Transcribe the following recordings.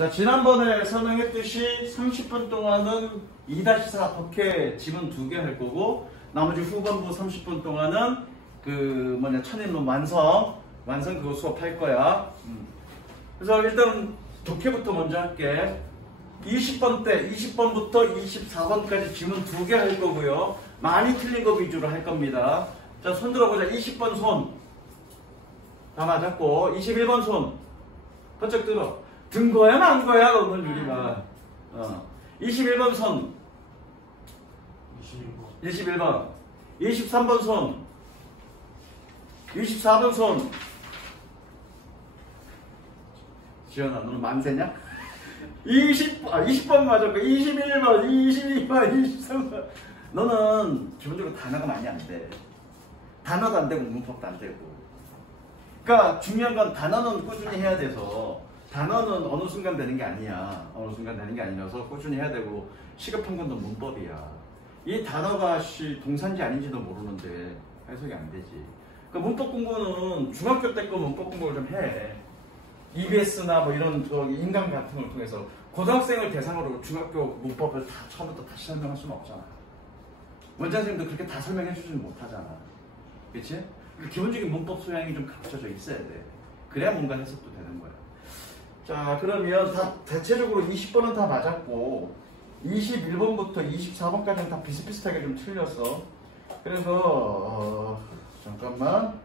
자, 지난번에 설명했듯이 30분 동안은 2-4 독해 지문 2개 할 거고, 나머지 후반부 30분 동안은 천인론 완성 그거 수업할 거야. 그래서 일단 독해부터 먼저 할게. 20번 때 20번부터 24번까지 지문 2개 할 거고요. 많이 틀린 거 위주로 할 겁니다. 자, 손 들어보자. 20번 손 다 맞았고, 21번 손 번쩍 들어. 든 거야 만 거야 오늘 유리가. 21번 손 21번 23번 손 24번 손. 지연아 너는 만세냐? 20번 맞았고, 21번 22번 23번. 너는 기본적으로 단어가 많이 안 돼. 단어도 안 되고 문법도 안 되고. 그러니까 중요한 건 단어는 꾸준히 해야 돼서, 단어는 어느 순간 되는 게 아니야. 어느 순간 되는 게 아니라서 꾸준히 해야 되고, 시급한 건 너 문법이야. 이 단어가 동사인지 아닌지도 모르는데 해석이 안 되지. 그러니까 문법 공부는 중학교 때 거 문법 공부를 좀 해. EBS나 뭐 이런 인강 같은 걸 통해서. 고등학생을 대상으로 중학교 문법을 다 처음부터 다시 설명할 수는 없잖아. 원장 선생님도 그렇게 다 설명해 주지는 못하잖아. 그치? 기본적인 문법 소양이 좀 갖춰져 있어야 돼. 그래야 뭔가 해석도 되는 거야. 자, 그러면 다 대체적으로 20번은 다 맞았고, 21번부터 24번까지는 다 비슷비슷하게 좀 틀렸어. 그래서 잠깐만.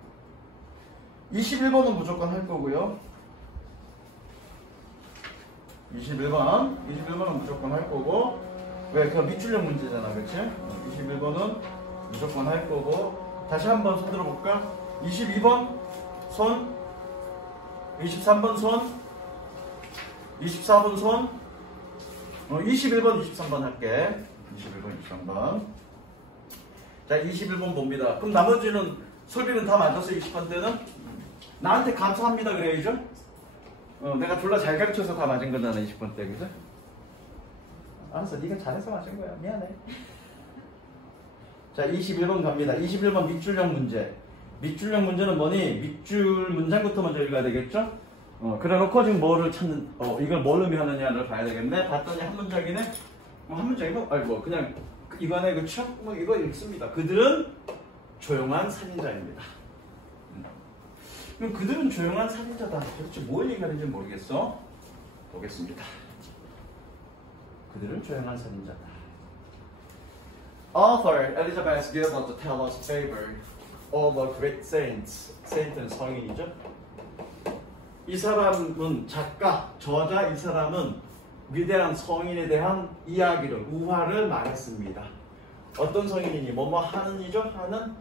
21번은 무조건 할 거고요. 21번은 무조건 할 거고. 왜? 그거 밑줄력 문제잖아, 그치? 21번은 무조건 할 거고. 다시 한번 손 들어볼까? 22번 손, 23번 손, 24번 손, 21번, 23번 할게. 21번, 23번. 자, 21번 봅니다. 그럼 나머지는 솔비는 다 맞았어, 20번 때는? 나한테 감사합니다, 그래야죠? 내가 졸라 잘 가르쳐서 다 맞은 거잖아, 20번 때, 그죠? 알았어, 네가 잘해서 맞은 거야. 미안해. 자, 21번 갑니다. 21번 밑줄력 문제. 밑줄력 문제는 뭐니? 밑줄 문장부터 먼저 읽어야 되겠죠? 그래 놓고 지금 뭐를 찾는, 이걸 뭘 의미하느냐를 봐야 되겠네. 봤더니 한 문장이네? 한 문장이고? 그냥 이거네, 그쵸? 이거 읽습니다. 그들은 조용한 살인자입니다. 그럼 그들은 조용한 살인자다. 도대체 뭘 얘기하는지 모르겠어? 보겠습니다. 그들은 조용한 살인자다. Author Elizabeth Gilbert to tell us favor all the great saints. saint는 성인이죠. 이 사람은 작가, 저자 이 사람은 위대한 성인에 대한 이야기를, 우화를 말했습니다. 어떤 성인이니? 뭐뭐 하는이죠? 하는?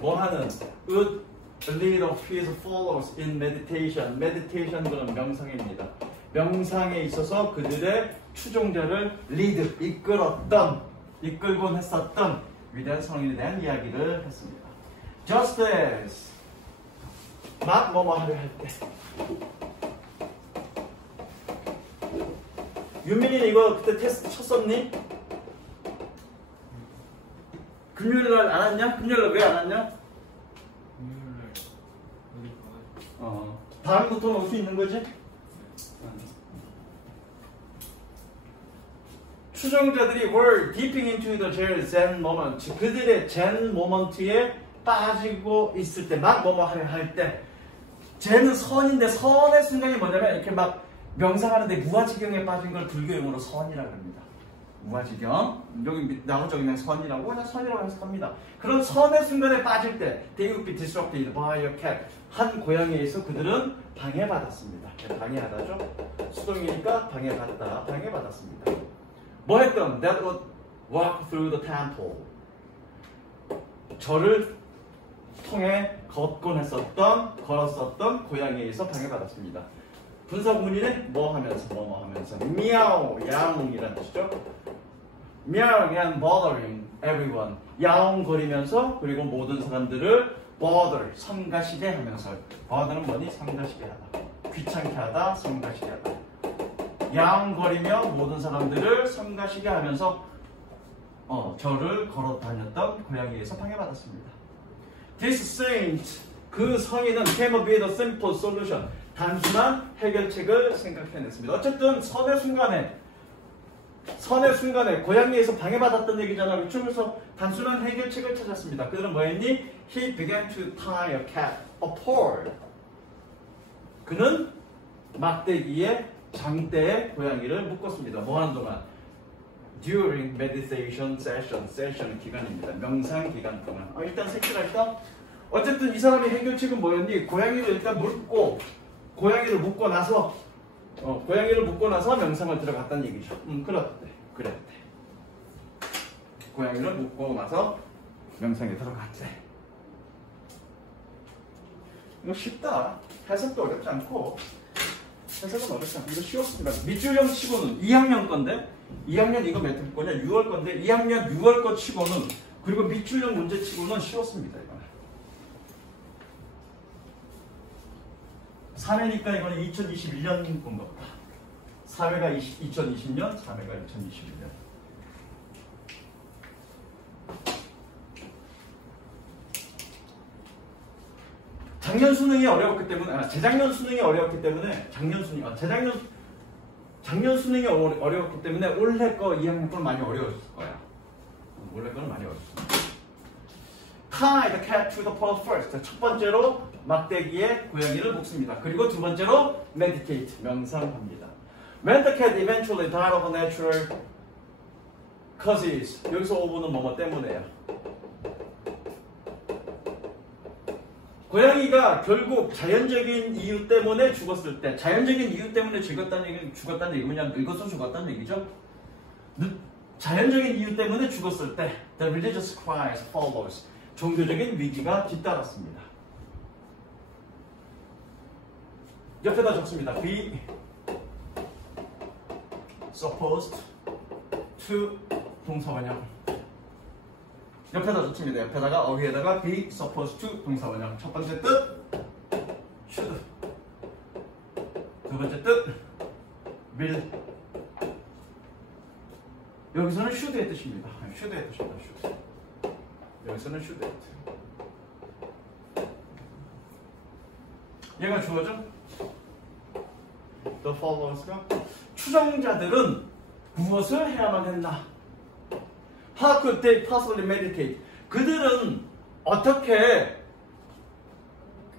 뭐 하는? Would lead of his followers in meditation. meditation은 명상입니다. 명상에 있어서 그들의 추종자를 lead, 이끌곤 했었던 위대한 성인에 대한 이야기를 했습니다. Just as 막 뭐뭐 하려 할 때. 윤민이는 이거 그때 테스트 쳤었니? 금요일날 안 왔냐? 금요일날 왜 안 왔냐? 금요일날 다음부터는 올 수 있는 거지? 추종자들이 were dipping into the zen moment. 그들의 zen moment에 빠지고 있을 때, 막 뭐뭐 할 때. 젠은 선인데, 선의 순간이 뭐냐면 이렇게 막 명상하는데 무아지경에 빠진 걸 불교용어로 선이라고 합니다. 무아지경. 여기 나온 적이면 선이라고, 그냥 선이라고 해석합니다. 그런 선의 순간에 빠질 때, they would be disrupted by a cat. 한 고양이에 의해서 그들은 방해받았습니다. 방해하다죠. 수동이니까 방해받았습니다. 뭐 했던? That would walk through the temple. 절을 통해 걸었었던 고양이에 의해서 방해받았습니다. 분사구문이네? 뭐 하면서. 미야오, 야옹이라는 뜻이죠. 미야옹 and bothering everyone. 야옹거리면서, 그리고 모든 사람들을 bother, 성가시게 하면서. bother는 뭐니? 성가시게 하다. 귀찮게 하다, 성가시게 하다. 야옹거리며 모든 사람들을 성가시게 하면서 절을 걸어 다녔던 고양이에서 방해받았습니다. This saint, 그 성인은 came up with a simple solution. 단순한 해결책을 생각해냈습니다. 어쨌든 선의 순간에 고양이에서 방해받았던 얘기잖아. 그래서 단순한 해결책을 찾았습니다. 그들은 뭐 했니? He began to tie a cat a pole. 그는 막대기에 장대에 고양이를 묶었습니다. 뭐 하는 동안? During meditation session 기간입니다. 명상 기간 동안. 일단 색칠할까? 어쨌든 이 사람의 해결책은 뭐였니? 고양이를 일단 묶고 고양이를 묶고 나서 명상을 들어갔다는 얘기죠. 그랬대. 고양이를 묶고 나서 명상에 들어갔대. 이거 쉽다. 해석도 어렵지 않고 해석은 어렵지 않고 이거 쉬웠습니다. 밑줄형 치고는 2학년 건데 2학년 이거 몇 월 거냐? 6월 건데 2학년 6월 거 치고는 그리고 밑줄형 문제 치고는 쉬웠습니다. 이거는. 사회니까 이거는 2021년 본 겁니다. 사회가 2020년, 사회가 2021년. 작년 수능이 어려웠기 때문에, 재작년 수능이 어려웠기 때문에, 작년 수능이 어려웠기 때문에 올해 거 2학년 건 많이 어려웠을 거야. 올해 거는 많이 어려웠을 거야. Tie the cat to the pole first. 첫 번째로 막대기에 고양이를 묶습니다. 그리고 두 번째로 meditate, 명상합니다. When the cat eventually died of natural causes. 여기서 5분은 뭐뭐 때문에요. 고양이가 결국 자연적인 이유 때문에 죽었을 때, 자연적인 이유 때문에 죽었다는 얘기는 뭐냐면 늙어서 죽었다는 얘기죠. 자연적인 이유 때문에 죽었을 때, the religious crisis follows. 종교적인 위기가 뒤따랐습니다. 옆에다 적습니다. Be supposed to 동사원형. 옆에다 적습니다. 옆에다가 어휘에다가 be supposed to 동사원형. 첫 번째 뜻 should. 두 번째 뜻 will. 여기서는 should의 뜻입니다. should의 뜻입니다. should. 여기서는 should의 뜻. 얘가 주어죠? The followers가 추종자들은 무엇을 해야만 했나? How could they possibly meditate? 그들은 어떻게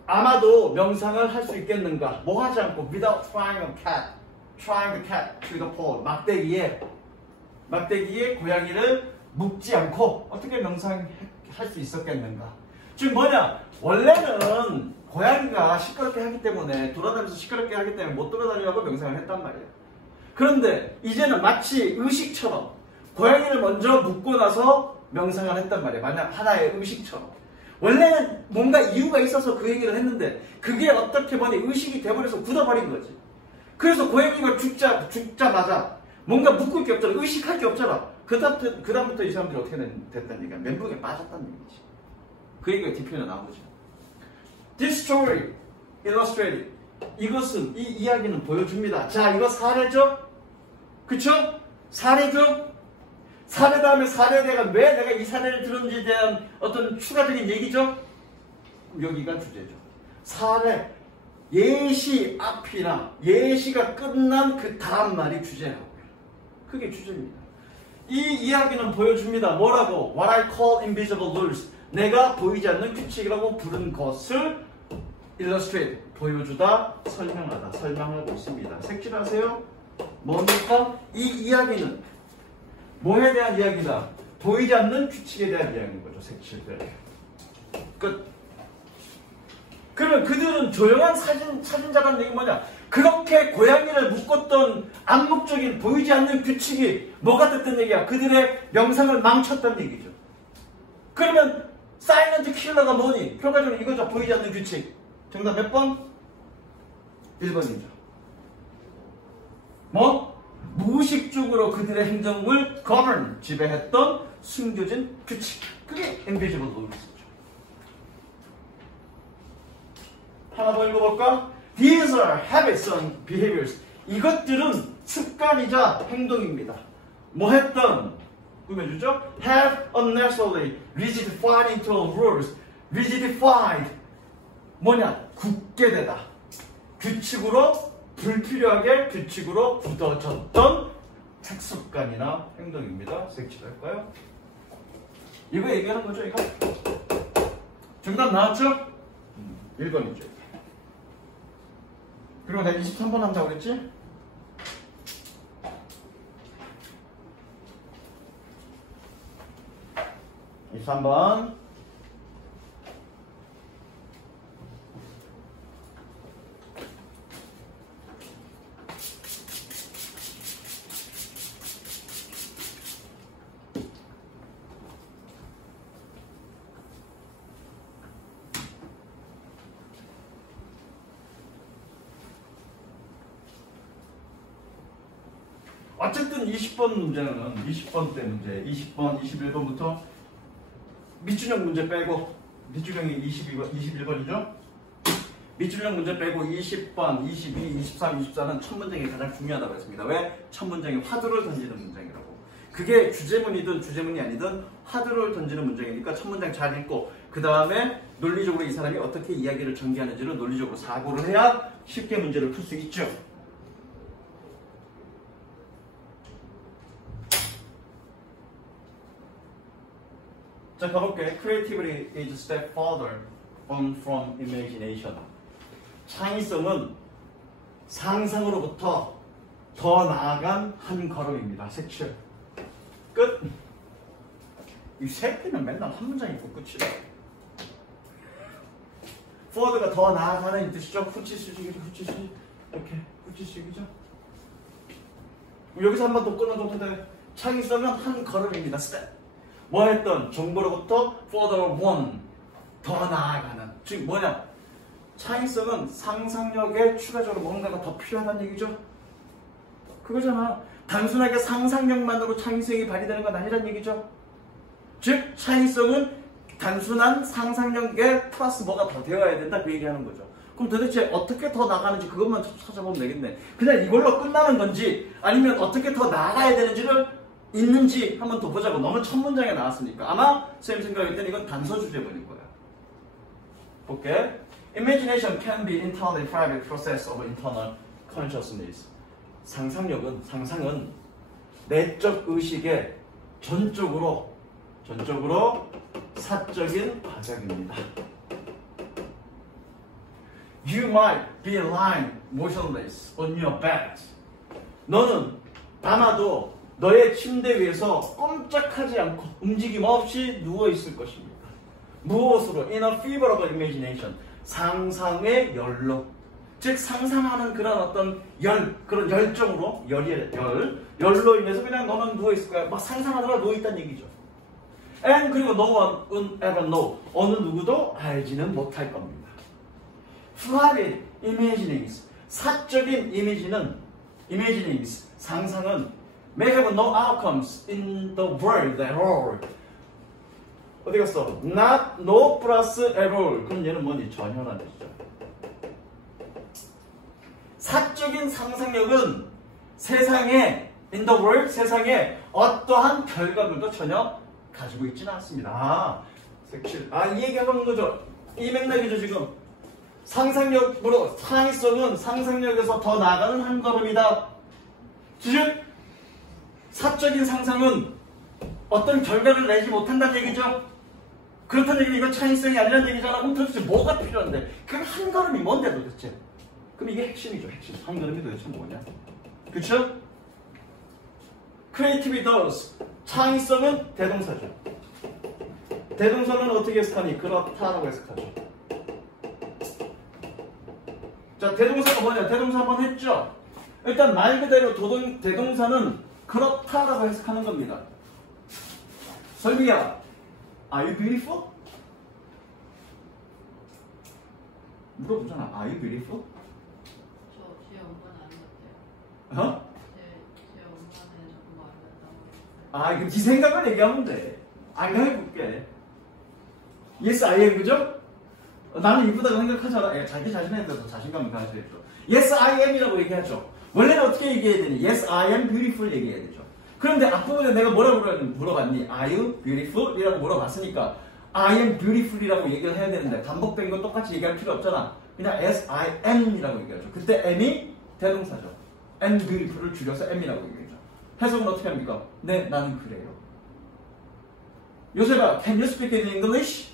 아마도 명상을 할 수 있겠는가? 뭐 하지 않고 without trying the cat to the pole. 막대기에 고양이를 묶지 않고 어떻게 명상할 수 있었겠는가? 즉 뭐냐? 원래는 고양이가 시끄럽게 하기 때문에 돌아다니면서 시끄럽게 하기 때문에 못 돌아다니려고 명상을 했단 말이에요. 그런데 이제는 마치 의식처럼 고양이를 먼저 묶고 나서 명상을 했단 말이에요. 만약 하나의 의식처럼. 원래는 뭔가 이유가 있어서 그 얘기를 했는데 그게 어떻게 보니 의식이 돼버려서 굳어버린 거지. 그래서 고양이가 죽자마자 뭔가 묶을 게 없잖아. 의식할 게 없잖아. 그다음부터 이 사람들이 어떻게 됐다는 얘기야. 멘붕에 빠졌다는 얘기지. 그 얘기가 뒤편에 나오죠. This story illustrated. 이것은, 이 이야기는 보여줍니다. 자, 이거 사례죠? 그쵸? 사례죠? 사례 다음에 사례에 대한 왜 내가 이 사례를 들었는지에 대한 어떤 추가적인 얘기죠? 여기가 주제죠. 사례, 예시 앞이나 예시가 끝난 그 다음 말이 주제라고요. 그게 주제입니다. 이 이야기는 보여줍니다. 뭐라고? What I call invisible rules. 내가 보이지 않는 규칙이라고 부른 것을 illustrate, 보여주다, 설명하다, 설명하고 있습니다. 색칠하세요. 뭡니까? 이 이야기는 뭐에 대한 이야기다? 보이지 않는 규칙에 대한 이야기인 거죠. 색칠들. 끝. 그러면 그들은 조용한 사진자라는 얘기 뭐냐? 그렇게 고양이를 묶었던 암묵적인 보이지 않는 규칙이 뭐가 됐던 얘기야? 그들의 명상을 망쳤다는 얘기죠. 그러면 사이런트 킬러가 뭐니? 결과적으로 이거죠. 보이지 않는 규칙. 정답 몇 번? 1번이죠. 뭐? 무의식적으로 그들의 행동을 govern, 지배했던 숨겨진 규칙. 그게 invisible rules죠. 하나 더 읽어볼까? These are habits and behaviors. 이것들은 습관이자 행동입니다. 뭐 했던? 꾸며주죠? Have unnecessarily rigidified into rules. rigidified. 뭐냐? 굳게 되다. 규칙으로 불필요하게 규칙으로 굳어졌던 책습관이나 행동입니다. 색칠할까요? 이거 얘기하는 거죠, 이거? 정답 나왔죠? 1번이죠. 그리고 내가 23번 한다고 그랬지? 이 3번. 어쨌든 20번 문제는 20번 때 문제, 20번, 21번부터 밑준형 문제 빼고, 밑준형이 21번이죠? 밑준형 문제 빼고 20번, 22, 23, 24는 첫 문장이 가장 중요하다고 했습니다. 왜? 첫 문장이 화두를 던지는 문장이라고. 그게 주제문이든 주제문이 아니든 화두를 던지는 문장이니까 첫 문장 잘 읽고 그 다음에 논리적으로 이 사람이 어떻게 이야기를 전개하는지를 논리적으로 사고를 해야 쉽게 문제를 풀 수 있죠. 자, 가볼게. Creativity is a step further on from imagination. 창의성은 상상으로부터 더 나아간 한 걸음입니다. 색칠. 끝. 이 새끼는 맨날 한 문장 읽고 끝이다. further가 더 나아가는 뜻이죠. 후치식이죠. 후치식. 이렇게 후치식이죠. 여기서 한 번 더 끊어줘도 돼. 창의성은 한 걸음입니다. step. 뭐 했던 정보로부터 further one 더 나아가는 즉 뭐냐 창의성은 상상력에 추가적으로 뭔가가 더 필요하다는 얘기죠. 그거잖아. 단순하게 상상력만으로 창의성이 발휘되는 건 아니란 얘기죠. 즉 창의성은 단순한 상상력에 플러스 뭐가 더 되어야 된다 그 얘기하는 거죠. 그럼 도대체 어떻게 더 나가는지 그것만 찾아보면 되겠네. 그냥 이걸로 끝나는 건지 아니면 어떻게 더 나아가야 되는지를 있는지 한번 더 보자고. 너무 첫 문장에 나왔으니까 아마 쌤 생각할 때는 이건 단서 주제문인 거야. 볼게. Imagination can be entirely private process of internal consciousness. 상상은 내적 의식의 전적으로 사적인 과정입니다. You might be lying motionless on your bed. 너는 아마도 너의 침대 위에서 꼼짝하지 않고 움직임 없이 누워있을 것입니다. 무엇으로? In a fever of imagination. 상상의 열로. 즉 상상하는 그런 어떤 그런 열정으로 열로 인해서 그냥 너는 누워있을 거야. 막 상상하다가 누워있다는 얘기죠. And 그리고 no one will ever know. 어느 누구도 알지는 못할 겁니다. Private imaginings. 사적인 imaginings. 상상은 may have no outcomes in the world at all. 어디 갔어? Not, no plus at all. 그럼 얘는 뭐니? 전혀라는 뜻이죠. 사적인 상상력은 세상에 in the world, 세상에 어떠한 결과물도 전혀 가지고 있지는 않습니다. 색칠. 이 얘기하는 거죠. 이 맥락이죠 지금. 상상력으로 창의성은 상상력에서 더 나아가는 한 걸음이다. 즉 사적인 상상은 어떤 결과를 내지 못한다는 얘기죠. 그렇다는 얘기는 이건 창의성이 아니라는 얘기잖아. 그럼 도대체 뭐가 필요한데? 그 한 걸음이 뭔데 도대체? 그럼 이게 핵심이죠. 핵심. 한 걸음이 도대체 뭐냐? 그쵸? Creativity does. 창의성은 대동사죠. 대동사는 어떻게 해석하니? 그렇다라고 해석하죠. 자, 대동사가 뭐냐? 대동사 한번 했죠? 일단 말 그대로 대동사는 그렇다라고 해석하는 겁니다. 설미야, are you beautiful? 물어보잖아. Are you beautiful? 제 엄마는 안 같아요. 제 엄마는 조금 아름답다고. 그럼 네 생각을 얘기하면 돼. 내가 해볼게. Yes, I am, 그죠? 나는 이쁘다고 생각하잖아. 자기 자신에 대해서 자신감을 가져야 되죠. Yes, I am이라고 얘기하죠. 원래는 어떻게 얘기해야 되니? Yes, I am beautiful 얘기해야 되죠. 그런데 앞부분에 내가 뭐라고 물어봤니? Are you beautiful? 이라고 물어봤으니까 I am beautiful 이라고 얘기를 해야 되는데 반복된 거 똑같이 얘기할 필요 없잖아. 그냥 SIM이라고 얘기하죠. 그때 M이 대동사죠. am beautiful을 줄여서 M이라고 얘기하죠. 해석은 어떻게 합니까? 네, 나는 그래요. 요새가 Can you speak in English?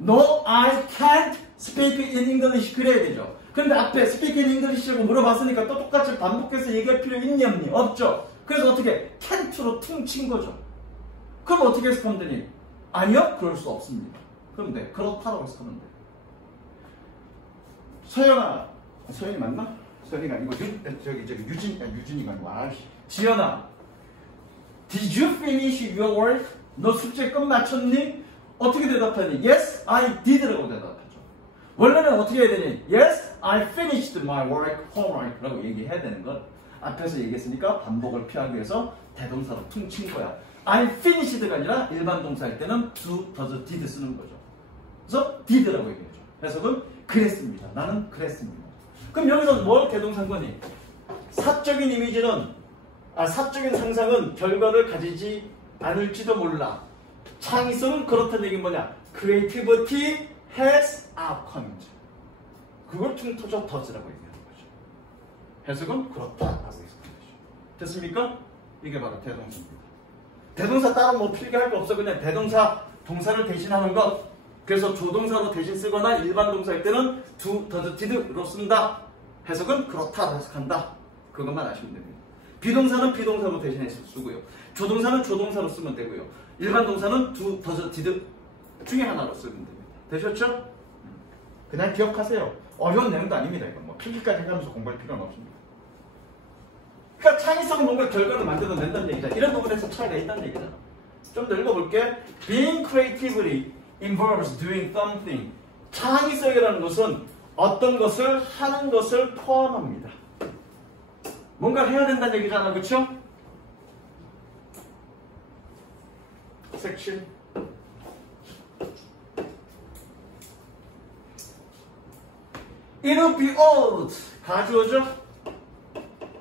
No, I can't speak in English. 그래야 되죠. 근데 앞에 speak in English라고 물어봤으니까 또 똑같이 반복해서 얘기할 필요 있니 없니? 없죠. 그래서 어떻게 can't로 퉁친 거죠. 그럼 어떻게 해석하면 되니? 아니요, 그럴 수 없습니다. 그럼 네, 그렇다라고 해석하면 돼. 서연아, 서연이 맞나? 서연이가 아니고 유진이가 아니고 지연아, Did you finish your work? 너 숙제 끝마쳤니? 어떻게 대답하니? Yes, I did라고 대답하죠. 원래는 어떻게 해야 되니? Yes, I finished my work, homework 라고 얘기해야 되는 건 앞에서 얘기했으니까 반복을 피하기 위해서 대동사로 퉁친 거야. I finished가 아니라 일반 동사일 때는 do, does, did 쓰는 거죠. 그래서 did라고 얘기하죠. 해석은 그랬습니다. 나는 그랬습니다. 그럼 여기서 뭘 대동사인 거니? 사적인 이미지는 사적인 상상은 결과를 가지지 않을지도 몰라. 창의성은 그렇다는 얘기는 뭐냐? Creativity has outcomes. 그걸 퉁터져 does라고 얘기하는 거죠. 해석은 그렇다라고 해석하는 거죠. 됐습니까? 이게 바로 대동사입니다. 대동사 따로 뭐 필기할 거 없어. 그냥 대동사 동사를 대신하는 것. 그래서 조동사로 대신 쓰거나 일반 동사일 때는 do, does, did로 쓴다. 해석은 그렇다고 해석한다. 그것만 아시면 됩니다. 비동사는 비동사로 대신해서 쓰고요. 조동사는 조동사로 쓰면 되고요. 일반 동사는 do, does, did 중에 하나로 쓰면 됩니다. 되셨죠? 그냥 기억하세요. 어려운 내용도 아닙니다. 이건 뭐 필기까지 해가면서 공부할 필요는 없습니다. 그러니까 창의성은 뭔가 결과를 만들어낸다는 얘기잖아. 이런 부분에서 차이가 있다는 얘기잖아. 좀 더 읽어볼게. Being creatively involves doing something. 창의성이라는 것은 어떤 것을 하는 것을 포함합니다. 뭔가 해야 된다는 얘기잖아. 그렇죠? 섹션. It'll be odd. 가주어죠?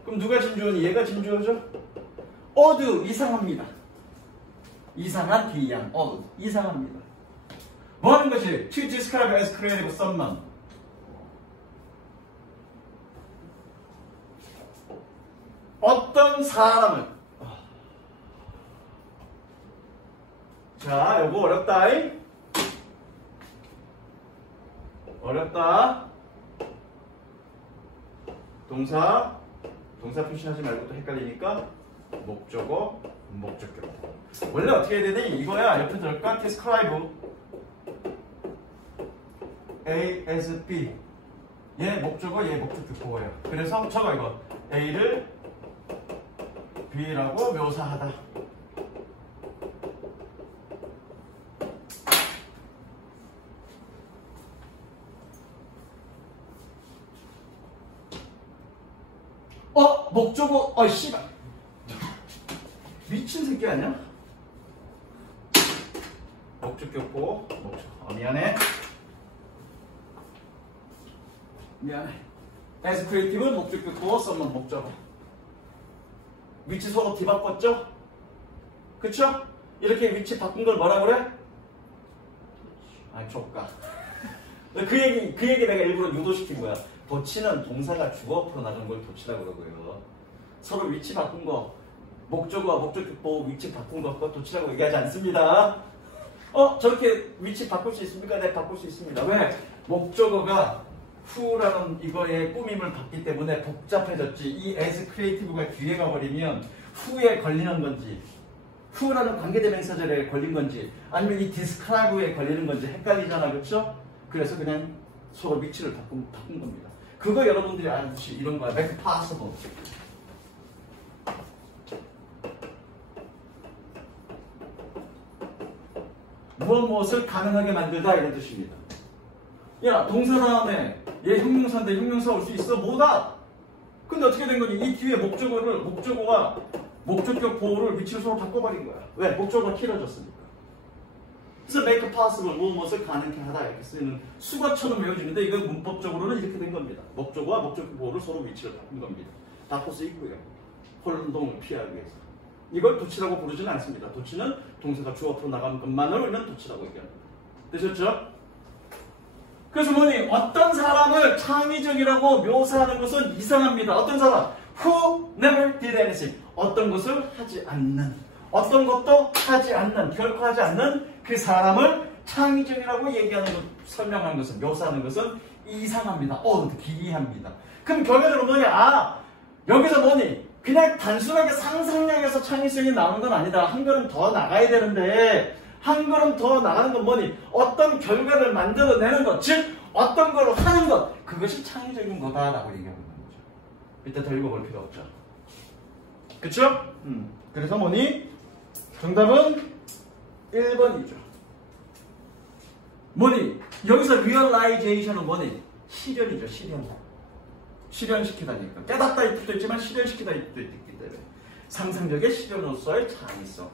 그럼 누가 진주어니? 얘가 진주어죠? odd, 이상합니다. 이상한 기이한, odd, 이상합니다. 뭐 하는 것이? To describe as creative someone. 어떤 사람을. 자, 요거 어렵다. 어렵다. 동사 표시하지 말고 또 헷갈리니까 목적어, 목적격. 원래 어떻게 해야 되니? 이거야. 옆에 들을까? describe A as B. 얘 목적어, 얘 목적격보예요. 그래서 저거 이거 A를 B라고 묘사하다. 목적어, 씨발. 미친 새끼 아니야? 목적격보, 미안해. as creative는 목적격보, someone 목적어. 위치 서로 뒤바꿨죠? 그쵸? 이렇게 위치 바꾼 걸 뭐라 그래? 조까. 그 얘기 내가 일부러 유도시킨 거야. 도치는 동사가 주어 앞으로 나가는 걸 도치라고 그러고요. 서로 위치 바꾼 거, 목적어와 목적격보 위치 바꾼 거 도치라고 얘기하지 않습니다. 저렇게 위치 바꿀 수 있습니까? 네, 바꿀 수 있습니다. 왜? 목적어가 who라는 이거의 꾸밈을 받기 때문에 복잡해졌지. 이 as creative가 뒤에 가버리면 who에 걸리는 건지, who라는 관계대명사절에 걸린 건지, 아니면 이 describe에 걸리는 건지 헷갈리잖아. 그렇죠? 그래서 그냥 서로 위치를 바꾼 겁니다. 그거 여러분들이 알듯이 이런 거야. make possible. 무엇을 가능하게 만들다 이런 뜻입니다. 야, 동사 다음에 얘 형용사인데 형용사 올 수 있어? 뭐다? 근데 어떻게 된 거니? 이 뒤에 목적어와 목적격 보호를 위치를 서로 바꿔버린 거야. 왜? 목적어가 길어졌으니까. 그래서 make possible, 무엇을 가능케 하다 이렇게 쓰이는 수거처럼 외워지는데 이건 문법적으로는 이렇게 된 겁니다. 목적어와 목적격 보호를 서로 위치를 바꾼 겁니다. 바꿀 수 있고요. 혼동을 피하기 위해서. 이걸 도치라고 부르지는 않습니다. 도치는 동사가 주어 앞으로 나가는 것만으로 우리는 도치라고 얘기합니다. 되셨죠? 그래서 뭐니? 어떤 사람을 창의적이라고 묘사하는 것은 이상합니다. 어떤 사람? Who never did anything. 어떤 것을 하지 않는. 어떤 것도 하지 않는. 결코 하지 않는 그 사람을 창의적이라고 얘기하는 것, 설명하는 것은, 묘사하는 것은 이상합니다. 기이합니다. 그럼 결과적으로 뭐냐? 아, 여기서 뭐니? 그냥 단순하게 상상력에서 창의성이 나오는 건 아니다. 한 걸음 더 나가야 되는데, 한 걸음 더 나가는 건 뭐니? 어떤 결과를 만들어내는 것, 즉 어떤 걸 하는 것, 그것이 창의적인 거다라고 얘기하고 있는 거죠. 이따 더 읽어볼 필요 없죠. 그쵸? 그래서 뭐니? 정답은 1번이죠. 뭐니? 여기서 realization은 뭐니? 실현이죠. 실현시키다니까. 깨닫다 이 뜻도 있지만 실현시키다 이 뜻도 있기 때문에 상상력의 실현으로서의 창의성.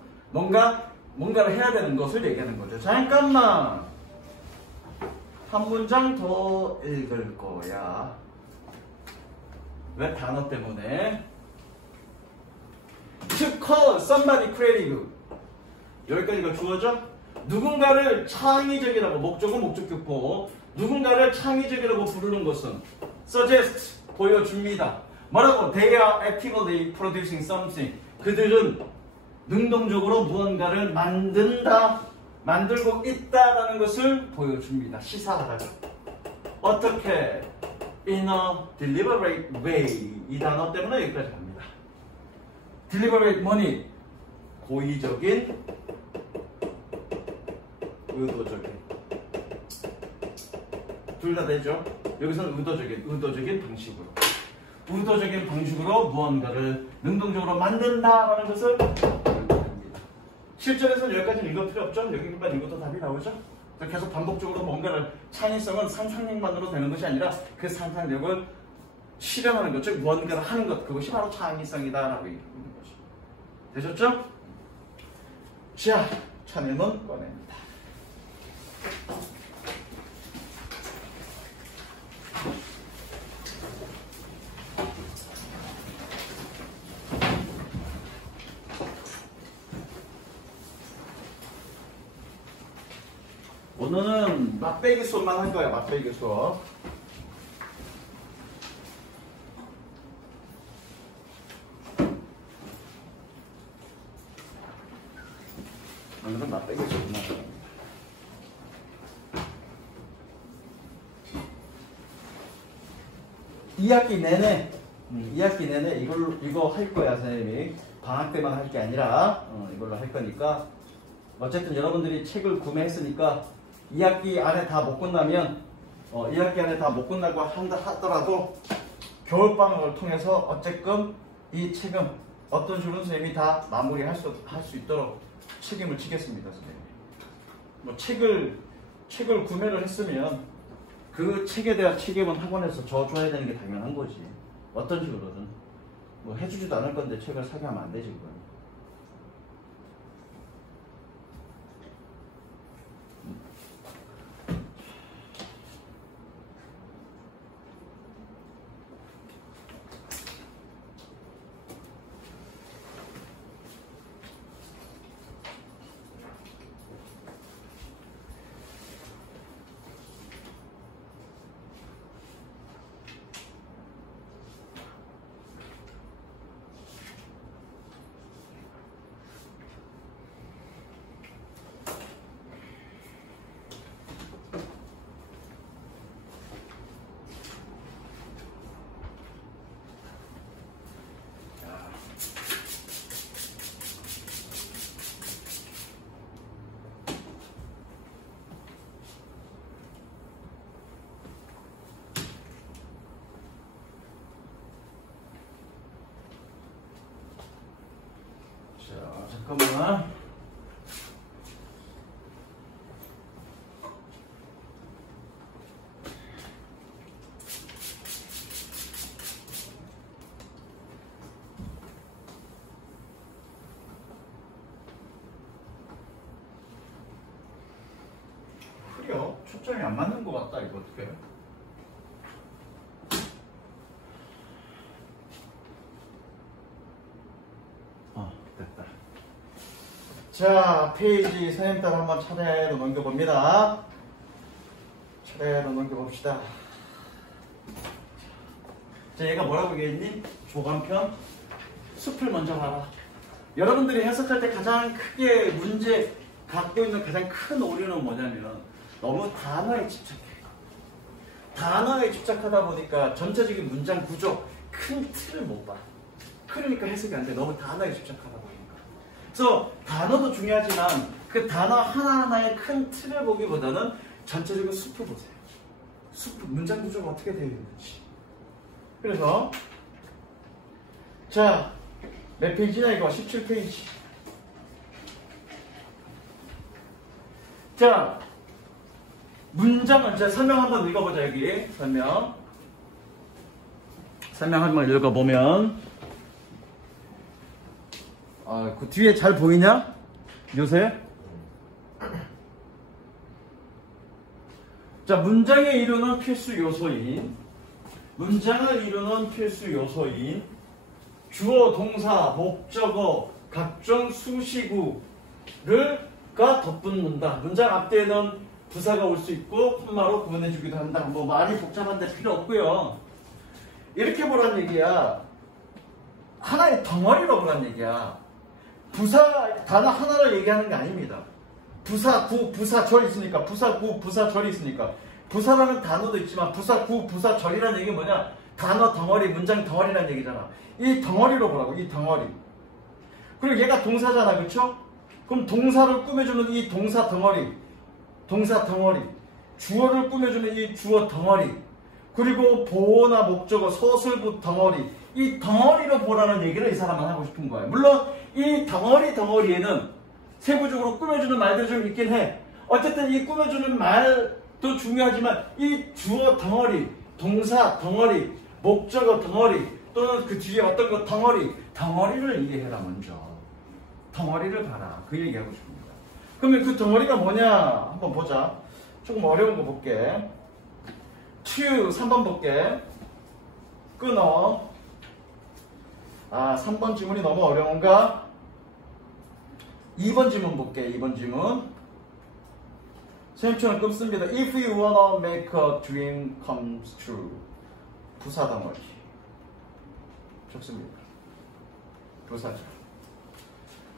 뭔가를 해야 되는 것을 얘기하는 거죠. 잠깐만. 한 문장 더 읽을 거야. 왜? 단어 때문에. To call somebody creative. 여기까지가 주어져? 누군가를 창의적이라고, 목적은 목적격보. 누군가를 창의적이라고 부르는 것은 suggest, 보여줍니다. 뭐라고? They are actively producing something. 그들은 능동적으로 무언가를 만들고 있다라는 것을 보여줍니다. 시사하다가. 어떻게? In a deliberate way. 이 단어 때문에 여기까지 갑니다. deliberate 뭐니? 고의적인, 의도적인. 둘 다 되죠? 여기서는 의도적인 방식으로. 의도적인 방식으로 무언가를 능동적으로 만든다라는 것을 합니다. 실전에서는 여기까지는 읽을 필요 없죠? 여기만 읽어도 답이 나오죠? 계속 반복적으로 뭔가를, 창의성은 상상력만으로 되는 것이 아니라 그 상상력을 실현하는 것, 즉 무언가를 하는 것, 그것이 바로 창의성이다라고 얘기하는 것이죠. 되셨죠? 자, 찬일문 꺼냅니다. 오늘은 맛배기 수업만 할 거야. 맛배기 수업. 오늘은 맛배기 수업만 할 거야. 2학기 내내 이거 할 거야, 선생님이. 방학 때만 할 게 아니라 이걸로 할 거니까. 어쨌든 여러분들이 책을 구매했으니까 2학기 안에 다 못 끝나면 2학기 안에 다 못 끝나고 하더라도 겨울방학을 통해서 어쨌건 이 책은 어떤 식으로 선생님이 다 마무리할 수 있도록 책임을 지겠습니다, 선생님. 뭐 책을 구매를 했으면 그 책에 대한 책임은 학원에서 져줘야 되는 게 당연한 거지. 어떤 식으로든. 뭐 해주지도 않을 건데 책을 사게 하면 안 되지, 그건. 잠깐만. 그래요. 초점이 안 맞는 것 같다. 이거 어떡해? 됐다. 자, 페이지 선생님 따라 한번 차례로 넘겨봅니다. 차례로 넘겨봅시다. 자, 얘가 뭐라고 얘기했니? 조간편 숲을 먼저 봐라. 여러분들이 해석할 때 가장 크게 문제 갖고 있는 가장 큰 오류는 뭐냐면 너무 단어에 집착해. 단어에 집착하다 보니까 전체적인 문장 구조, 큰 틀을 못 봐. 그러니까 해석이 안 돼. 너무 단어에 집착하다 보니까. 그래서 단어도 중요하지만 그 단어 하나하나의 큰 틀을 보기보다는 전체적인 숲을 보세요. 숲, 문장 구조가 어떻게 되어 있는지. 그래서 자, 몇 페이지냐 이거? 17페이지. 자, 문장을 이제 설명 한번 읽어보자. 여기 설명 한번 읽어보면 그 뒤에 잘 보이냐? 요새? 자, 문장을 이루는 필수 요소인 주어, 동사, 목적어, 각종 수식어가 덧붙는다. 문장 앞뒤에는 부사가 올 수 있고 콤마로 구분해주기도 한다. 뭐 말이 복잡한데 필요 없고요. 이렇게 보란 얘기야. 하나의 덩어리로 보란 얘기야. 부사 단어 하나를 얘기하는 게 아닙니다. 부사, 구, 부사, 절 있으니까 부사, 구, 부사, 절이 있으니까 부사라는 단어도 있지만 부사, 구, 부사, 절이라는 얘기는 뭐냐? 단어 덩어리, 문장 덩어리라는 얘기잖아. 이 덩어리로 보라고. 이 덩어리. 그리고 얘가 동사잖아. 그쵸? 그럼 동사를 꾸며주는 이 동사 덩어리, 주어를 꾸며주는 이 주어 덩어리, 그리고 보어나 목적어, 서술부 덩어리, 이 덩어리로 보라는 얘기를 이 사람은 하고 싶은 거예요. 물론 이 덩어리에는 세부적으로 꾸며주는 말들이 좀 있긴 해. 어쨌든 이 꾸며주는 말도 중요하지만 이 주어 덩어리, 동사 덩어리, 목적어 덩어리, 또는 그 뒤에 어떤 것 덩어리를 이해해라. 먼저 덩어리를 봐라. 그 얘기하고 싶습니다. 그러면 그 덩어리가 뭐냐 한번 보자. 조금 어려운 거 볼게. 3번 볼게. 끊어. 3번 지문이 너무 어려운가? 2번 지문 볼게. 2번 지문. 선생님처럼 끊습니다. If you wanna make a dream come true. 부사 덩어리. 좋습니다. 부사죠.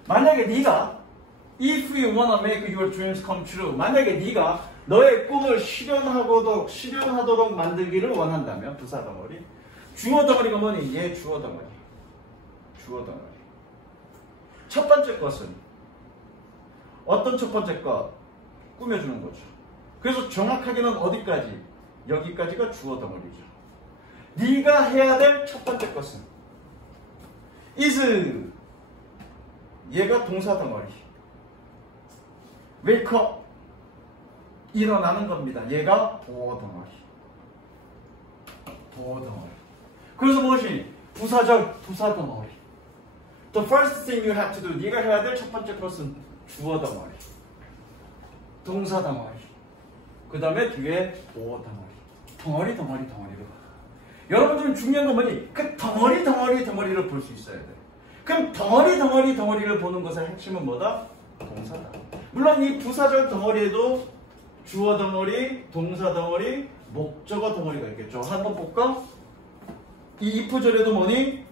만약에 네가 If you wanna make your dreams come true. 만약에 네가 너의 꿈을 실현하도록 만들기를 원한다면 부사 덩어리. 주어 덩어리가 뭐니? 얘 주어 덩어리. 첫 번째 것은 어떤 첫 번째 것? 꾸며주는 거죠. 그래서 정확하게는 어디까지? 여기까지가 주어 덩어리죠. 네가 해야 될 첫 번째 것은 is. 얘가 동사 덩어리. wake up. 일어나는 겁니다. 얘가 보어 덩어리. 그래서 무엇이? 부사 덩어리. The first thing you have to do. 네가 해야 될 첫 번째 것은 주어 덩어리. 동사 덩어리. 그 다음에 뒤에 보어 덩어리. 덩어리로 봐. 여러분들은 중요한 건 뭐니? 그 덩어리를 볼 수 있어야 돼. 그럼 덩어리를 보는 것의 핵심은 뭐다? 동사다. 물론 이 부사절 덩어리에도 주어 덩어리, 동사 덩어리, 목적어 덩어리가 있겠죠. 한번 볼까? 이 if절에도 뭐니?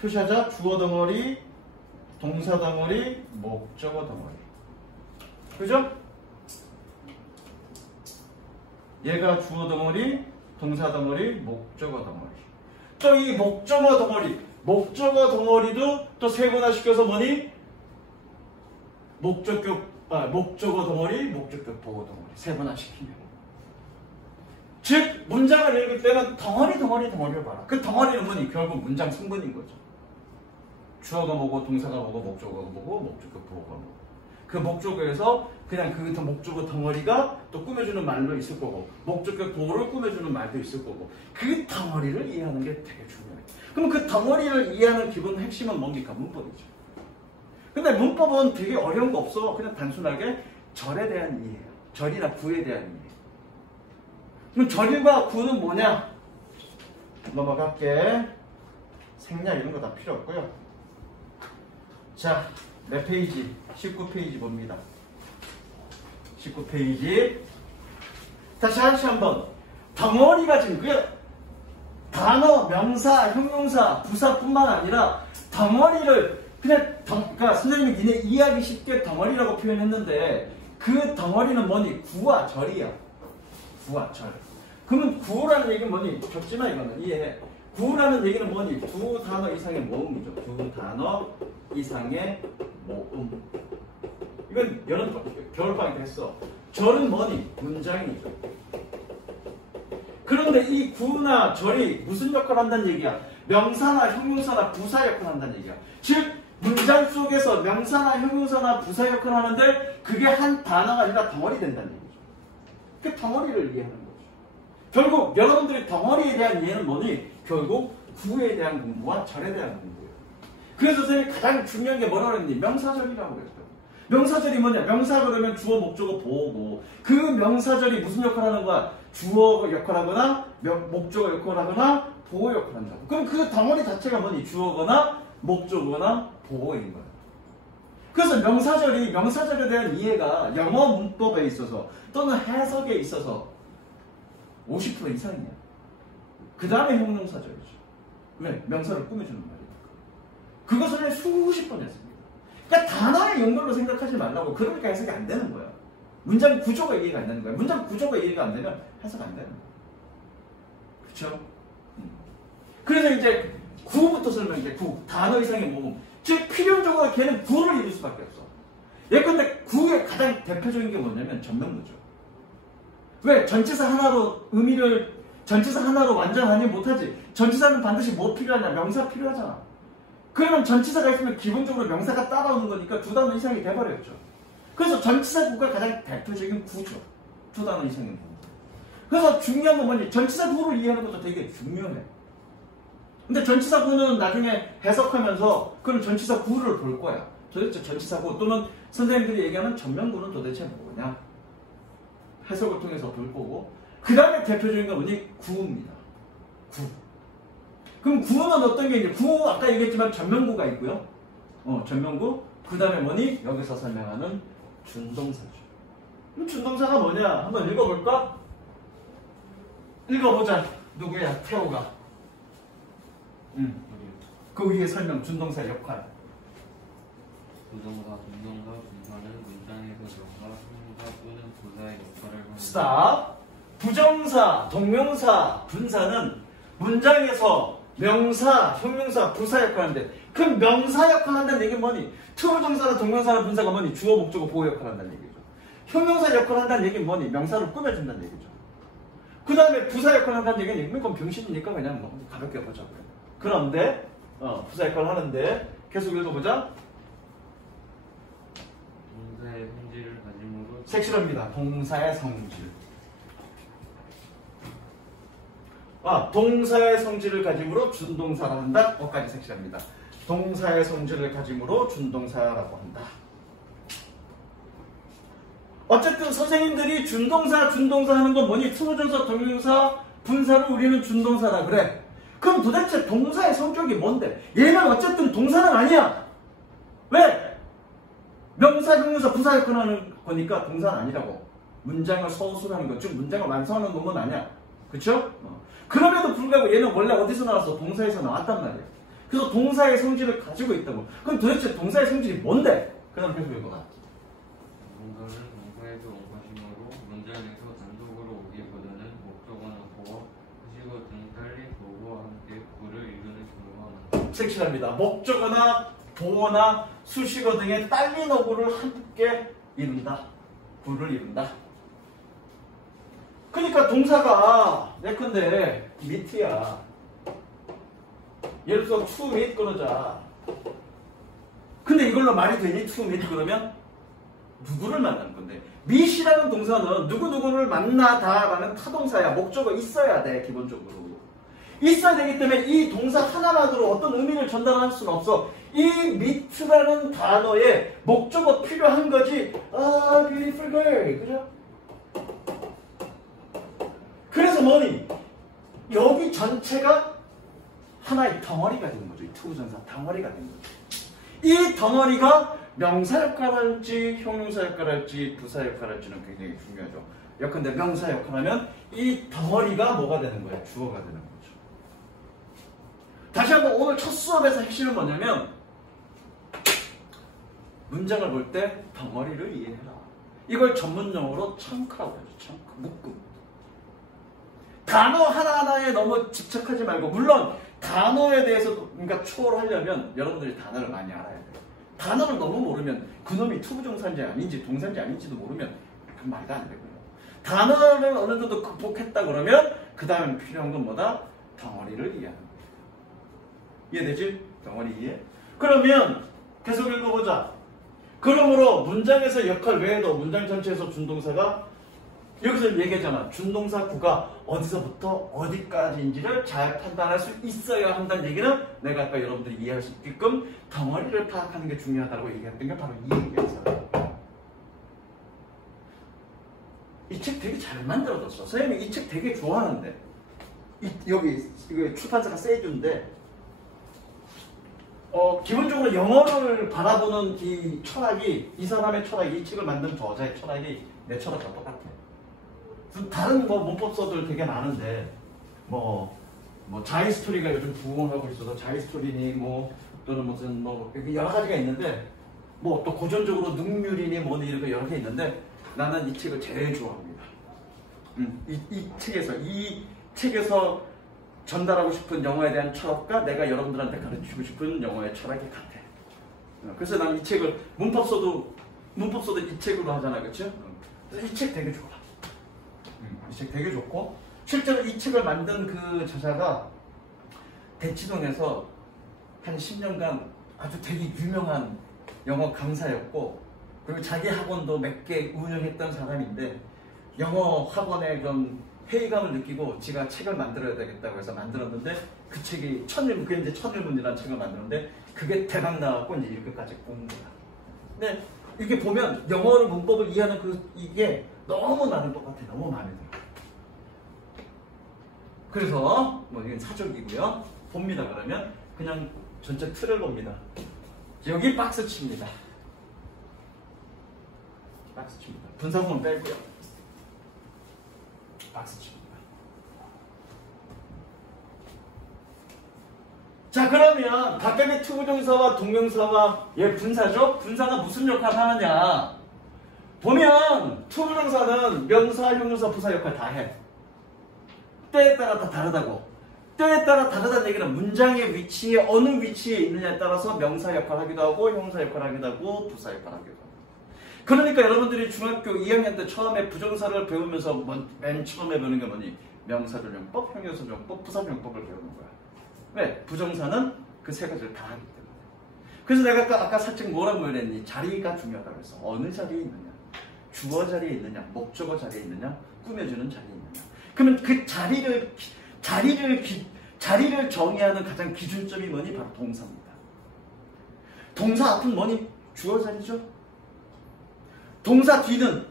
표시하자. 주어 덩어리, 동사 덩어리, 목적어 덩어리. 그죠? 얘가 주어 덩어리, 동사 덩어리, 목적어 덩어리. 또 이 목적어 덩어리도 또 세분화시켜서 뭐니? 목적어 덩어리, 목적격 보어 덩어리. 세분화시키면. 즉, 문장을 읽을 때는 덩어리를 봐라. 그 덩어리는 뭐니? 결국 문장 성분인 거죠. 주어가 뭐고, 동사가 뭐고, 목적어가 뭐고, 목적격 보어가 뭐고. 그 목적어에서 그냥 그 목적어 덩어리가 또 꾸며주는 말도 있을 거고, 목적격 보어를 꾸며주는 말도 있을 거고, 그 덩어리를 이해하는 게 되게 중요해요. 그럼 그 덩어리를 이해하는 기본 핵심은 뭡니까? 문법이죠. 근데 문법은 되게 어려운 거 없어. 그냥 단순하게 절에 대한 이해예요. 절이나 구에 대한 이해. 그럼 절과 구는 뭐냐? 넘어갈게. 생략 이런 거 다 필요 없고요. 자, 몇 페이지? 19페이지 봅니다. 19페이지. 다시 한번. 덩어리가 지금 그게 단어, 명사, 형용사, 부사뿐만 아니라 덩어리를 그냥 그러니까 선생님이 니네 이해하기 쉽게 덩어리라고 표현했는데 그 덩어리는 뭐니? 구와 절이야. 구와 절. 그러면 구라는 얘기는 뭐니? 적지만 이거는 이해해. 구라는 얘기는 뭐니? 두 단어 이상의 모음이죠. 두 단어 이상의 모음. 이건 겨울방학 때 했어. 절은 뭐니? 문장이죠. 그런데 이 구나 절이 무슨 역할을 한다는 얘기야? 명사나 형용사나 부사 역할을 한다는 얘기야. 즉 문장 속에서 명사나 형용사나 부사 역할을 하는데 그게 한 단어가 아니라 덩어리 된다는 얘기죠. 그 덩어리를 이해하는 거죠. 결국 여러분들이 덩어리에 대한 이해는 뭐니? 결국 구에 대한 공부와 절에 대한 공부예요. 그래서 선생님이 가장 중요한 게 뭐라고 그랬니? 명사절이라고 그랬어요. 명사절이 뭐냐? 명사 그러면 주어, 목적어, 보어고 그 명사절이 무슨 역할을 하는 거야? 주어 역할하거나 목적어 역할하거나 보어 역할한다고. 그럼 그 덩어리 자체가 뭐니? 주어거나 목적어나 보어인 거야. 그래서 명사절에 대한 이해가 영어 문법에 있어서 또는 해석에 있어서 50% 이상이야. 그 다음에 형용사절이죠. 왜? 명사를 꾸며주는 말이니까. 그것을 수십 번 했습니다. 그러니까 단어의 연결로 생각하지 말라고. 그러니까 해석이 안 되는 거야. 문장 구조가 이해가 안 되는 거야. 문장 구조가 이해가 안 되면 해석 안 되는 거야. 그렇죠? 그래서 이제 구부터 설명해. 구. 단어 이상의 모음. 즉 필연적으로 걔는 구를 이룰 수밖에 없어. 예컨대 구의 가장 대표적인 게 뭐냐면 전명구죠. 왜? 전치사 하나로 의미를 전치사 하나로 완전하니 못하지. 전치사는 반드시 뭐 필요하냐? 명사 필요하잖아. 그러면 전치사가 있으면 기본적으로 명사가 따라오는 거니까 두 단어 이상이 돼버렸죠. 그래서 전치사 구가 가장 대표적인 구죠. 두 단어 이상의 구. 그래서 중요한 건 뭐니? 전치사 구를 이해하는 것도 되게 중요해. 근데 전치사 구는 나중에 해석하면서 그럼 전치사 구를 볼 거야. 도대체 전치사 구 또는 선생님들이 얘기하는 전명구는 도대체 뭐냐? 해석을 통해서 볼 거고 그 다음에 대표적인 건 뭐니? 구입니다. 구. 그럼 구는 어떤 게 있냐? 구 아까 얘기했지만 전명구가 있고요. 전명구. 그 다음에 뭐니? 여기서 설명하는 준동사죠. 그럼 준동사가 뭐냐? 한번 읽어볼까? 읽어보자. 누구야? 태호가. 그 위에 설명, 준동사 역할. 부정사, 동명사, 분사는 문장에서 명사, 형용사 또는 부사의 역할을 하는 스탑. 부정사, 동명사, 분사는 문장에서 명사, 형용사, 부사 역할을 하는데 그럼 명사 역할을 한다는 얘기는 뭐니? 투부정사나 동명사나 분사가 뭐니? 주어, 목적어, 보호 역할을 한다는 얘기죠. 형용사 역할을 한다는 얘기는 뭐니? 명사를 꾸며준다는 얘기죠. 그 다음에 부사 역할을 한다는 얘기는 이건 병신이니까 그냥 뭐 가볍게 해보자고요. 그런데 부사 역할을 하는데 계속 읽어보자. 동사의 성질을 가짐으로 색칠합니다. 동사의 성질. 동사의 성질을 가짐으로 준동사를 한다. 거기까지 색칠합니다. 동사의 성질을 가짐으로 준동사라고 한다. 어쨌든 선생님들이 준동사 하는 건 뭐니? 투부정사, 동명사, 분사를 우리는 준동사라 그래. 그럼 도대체 동사의 성격이 뭔데? 얘는 어쨌든 동사는 아니야. 왜? 명사, 형용사, 부사 역할을 하는 거니까 동사는 아니라고. 문장을 서술하는 것, 즉 문장을 완성하는 놈은 아니야. 그쵸? 그럼에도 불구하고 얘는 원래 어디서 나왔어? 동사에서 나왔단 말이야. 그래서 동사의 성질을 가지고 있다고. 그럼 도대체 동사의 성질이 뭔데? 그 다음 계속 읽어봐. 동사는 동사에서 온 것이므로 문장에서 단독으로 오기보다는 목적어나 보어, 수식어 등 딸린 도구와 함께 구를 이루는 경우가 많다. 색칠합니다. 목적어나 보어나 수식어 등의 딸린 어구를 함께 이룬다. 구를 이룬다. 그러니까 동사가 예컨대 meet야. 예를 들어서 to meet 그러자. 근데 이걸로 말이 되니? to meet 그러면 누구를 만나는 건데? meet이라는 동사는 누구누구를 만나다라는 타동사야. 목적어 있어야 돼. 기본적으로. 있어야 되기 때문에 이 동사 하나만으로 어떤 의미를 전달할 수는 없어. 이 meet라는 단어에 목적어 필요한 거지. beautiful girl. 그죠? 그래서 뭐니? 여기 전체가 하나의 덩어리가 된 거죠. 이 투부정사 덩어리가 된 거죠. 이 덩어리가 명사 역할을 할지 형용사 역할을 할지 부사 역할을 할지는 굉장히 중요하죠. 역할인데 명사 역할하면 이 덩어리가 뭐가 되는 거야? 주어가 되는 거죠. 다시 한번 오늘 첫 수업에서 핵심은 뭐냐면 문장을 볼 때 덩어리를 이해해라. 이걸 전문용어로 청크라고 하죠. 청크, 묶음. 단어 하나하나에 너무 집착하지 말고, 물론 단어에 대해서 그러니까 초월하려면 여러분들이 단어를 많이 알아야 돼요. 단어를 너무 모르면 그놈이 투부정사인지 아닌지 동사인지 아닌지도 모르면 그 말도 안 되고요. 단어를 어느 정도 극복했다 그러면 그 다음에 필요한 건 뭐다? 덩어리를 이해하는 거예요. 이해되지? 덩어리 이해? 그러면 계속 읽어보자. 그러므로 문장에서 역할 외에도 문장 전체에서 준동사가 여기서 얘기하잖아. 준동사 구가 어디서부터 어디까지인지를 잘 판단할 수 있어야 한다는 얘기는 내가 아까 여러분들이 이해할 수 있게끔 덩어리를 파악하는 게 중요하다고 얘기했던 게 바로 이 얘기였어요. 이 책 되게 잘 만들어졌어. 선생님이 이 책 되게 좋아하는데 여기 이거 출판사가 세준데 기본적으로 영어를 바라보는 이 철학이, 이 사람의 철학이, 이 책을 만든 저자의 철학이 내 철학과 똑같아. 다른 문법서들 되게 많은데 뭐 자이 스토리가 요즘 부흥하고 있어서 자이 스토리니 또는 무슨 여러 가지가 있는데 또 고전적으로 능률이니 뭐니 이런 거 여러 개 있는데 나는 이 책을 제일 좋아합니다. 이 책에서 전달하고 싶은 영어에 대한 철학과 내가 여러분들한테 가르치고 싶은 영어의 철학이 같아. 그래서 난 이 책을 문법서도 이 책으로 하잖아, 그렇죠? 이 책 되게 좋아. 이 책 되게 좋고 실제로 이 책을 만든 그 저자가 대치동에서 한 10년간 아주 되게 유명한 영어 강사였고 그리고 자기 학원도 몇 개 운영했던 사람인데 영어 학원에 그런 회의감을 느끼고 지가 책을 만들어야 되겠다고 해서 만들었는데 그 책이 그게 이제 천일문이라는 책을 만들었는데 그게 대박 나갖고 이제 이렇게까지 온 거야. 근데 이게 보면 영어를 문법을 이해하는 이게 너무 나는 똑같아. 너무 마음에 들어. 그래서 이건 사적이고요. 봅니다. 그러면 그냥 전체 틀을 봅니다. 여기 박스 칩니다. 박스 칩니다. 분사구문 빼고요. 박스 칩니다. 자, 그러면 각각의 투부정사와 동명사와 얘 분사죠? 분사가 무슨 역할을 하느냐? 보면 투부정사는 명사, 형용사, 부사 역할 다 해. 때에 따라 다 다르다고. 때에 따라 다르다는 얘기는 문장의 위치에 어느 위치에 있느냐에 따라서 명사 역할을 하기도 하고 형용사 역할을 하기도 하고 부사 역할을 하기도 하고. 그러니까 여러분들이 중학교 2학년 때 처음에 부정사를 배우면서 맨 처음에 배우는 게 뭐니? 명사조정법, 형용사조정법, 부사조정법을 배우는 거야. 왜? 부정사는 그 세 가지를 다 하기 때문에. 그래서 내가 아까 살짝 뭐라고 그랬니? 자리가 중요하다고 해서 어느 자리에 있느냐? 주어 자리에 있느냐? 목적어 자리에 있느냐? 꾸며주는 자리에 있느냐? 그러면 그 자리를 정의하는 가장 기준점이 뭐니? 바로 동사입니다. 동사 앞은 뭐니? 주어 자리죠? 동사 뒤는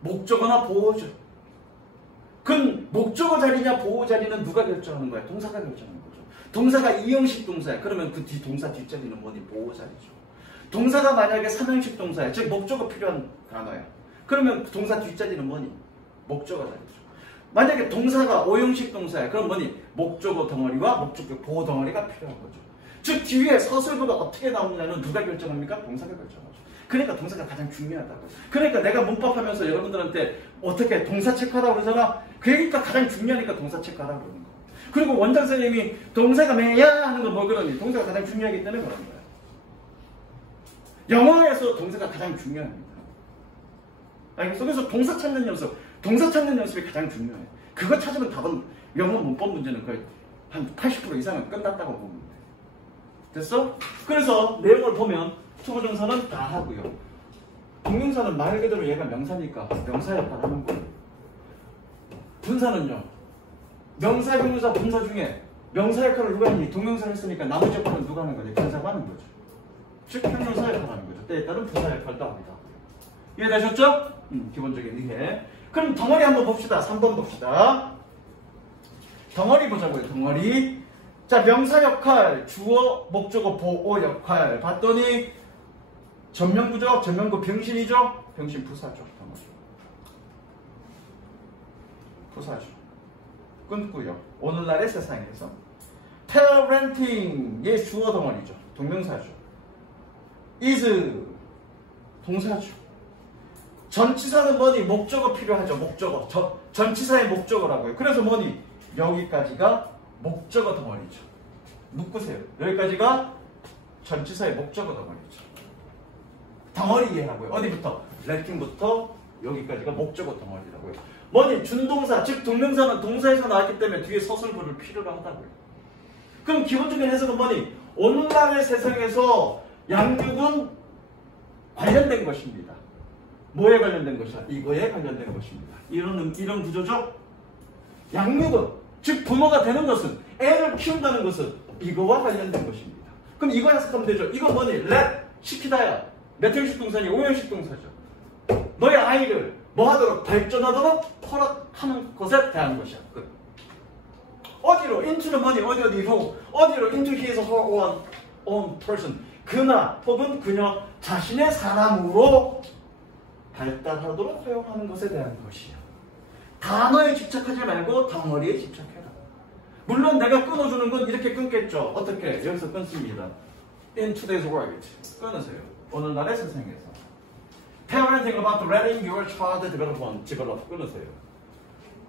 목적어나 보호죠. 그럼 목적어 자리냐 보호 자리는 누가 결정하는 거야? 동사가 결정하는 거죠. 동사가 이형식 동사야. 그러면 그 동사 뒷자리는 뭐니? 보호 자리죠. 동사가 만약에 삼형식 동사야. 즉 목적어 필요한 단어야. 그러면 동사 뒷자리는 뭐니? 목적어 자리죠. 만약에 동사가 오형식 동사야. 그럼 뭐니? 목적어 덩어리와 목적어 보호 덩어리가 필요한 거죠. 즉 뒤에 서술보가 어떻게 나오느냐는 누가 결정합니까? 동사가 결정하죠. 그러니까 동사가 가장 중요하다고. 그러니까 내가 문법하면서 여러분들한테 어떻게 동사 체크하라고 그러잖아. 그러니까 가장 중요하니까 동사 체크하라고 그러는 거. 그리고 원장 선생님이 동사가 매야 하는 건 뭐 그러니? 동사가 가장 중요하기 때문에 그러는 거야. 영어에서 동사가 가장 중요합니다. 알겠어? 그래서 동사 찾는 연습이 가장 중요해. 그거 찾으면 답은 영어 문법 문제는 거의 한 80% 이상은 끝났다고 보면 돼. 됐어? 그래서 내용을 보면 투부정사는 다 하고요. 동명사는 말 그대로 얘가 명사니까 명사 역할을 하는 거예요. 분사는요. 명사, 형용사, 분사 중에 명사 역할을 누가 했니? 동명사를 했으니까 나머지 역할은 누가 하는 거지? 분사가 하는 거죠. 즉 형용사 역할을 하는 거죠. 때에 따른 분사 역할도 합니다. 이해되셨죠? 기본적인 이해. 그럼 덩어리 한번 봅시다. 3번 봅시다. 덩어리 보자고요. 덩어리. 자, 명사 역할, 주어, 목적어, 보호 역할 봤더니 전면구죠? 전면구 병신이죠? 병신 부사죠. 덩어리. 부사죠. 끊고요. 오늘날의 세상에서 parenting 얘 주어 덩어리죠. 동명사죠. is 동사죠. 전치사는 뭐니? 목적어 필요하죠. 목적어. 전치사의 목적어라고요. 그래서 뭐니? 여기까지가 목적어 덩어리죠. 묶으세요. 여기까지가 전치사의 목적어 덩어리죠. 덩어리 이해하고요. 어디부터? 랭킹부터 여기까지가 목적어 덩어리라고요. 뭐니? 준동사, 즉 동명사는 동사에서 나왔기 때문에 뒤에 서술부를 필요로 하다고요. 그럼 기본적인 해석은 뭐니? 오늘날의 세상에서 양육은 관련된 것입니다. 뭐에 관련된 것이야? 이거에 관련된 것입니다. 이런 구조죠? 양육은, 즉 부모가 되는 것은, 애를 키운다는 것은 이거와 관련된 것입니다. 그럼 이거 해석하면 되죠. 이건 뭐니? let, 시키다야. 몇 형식 동사니? 5형식 동사죠. 너의 아이를 뭐 하도록? 발전하도록 허락하는 것에 대한 것이야. 끝. 어디로? into는 뭐니? 어디로? into his or her own person. 그나 혹은 그녀 자신의 사람으로 발달하도록 허용하는 것에 대한 것이야. 단어에 집착하지 말고 덩어리에 집착해라. 물론 내가 끊어주는 건 이렇게 끊겠죠. 어떻게? 여기서 끊습니다. In today's world. 끊으세요. 오늘날의 세상에서. Parenting about letting your child develop. 끊으세요.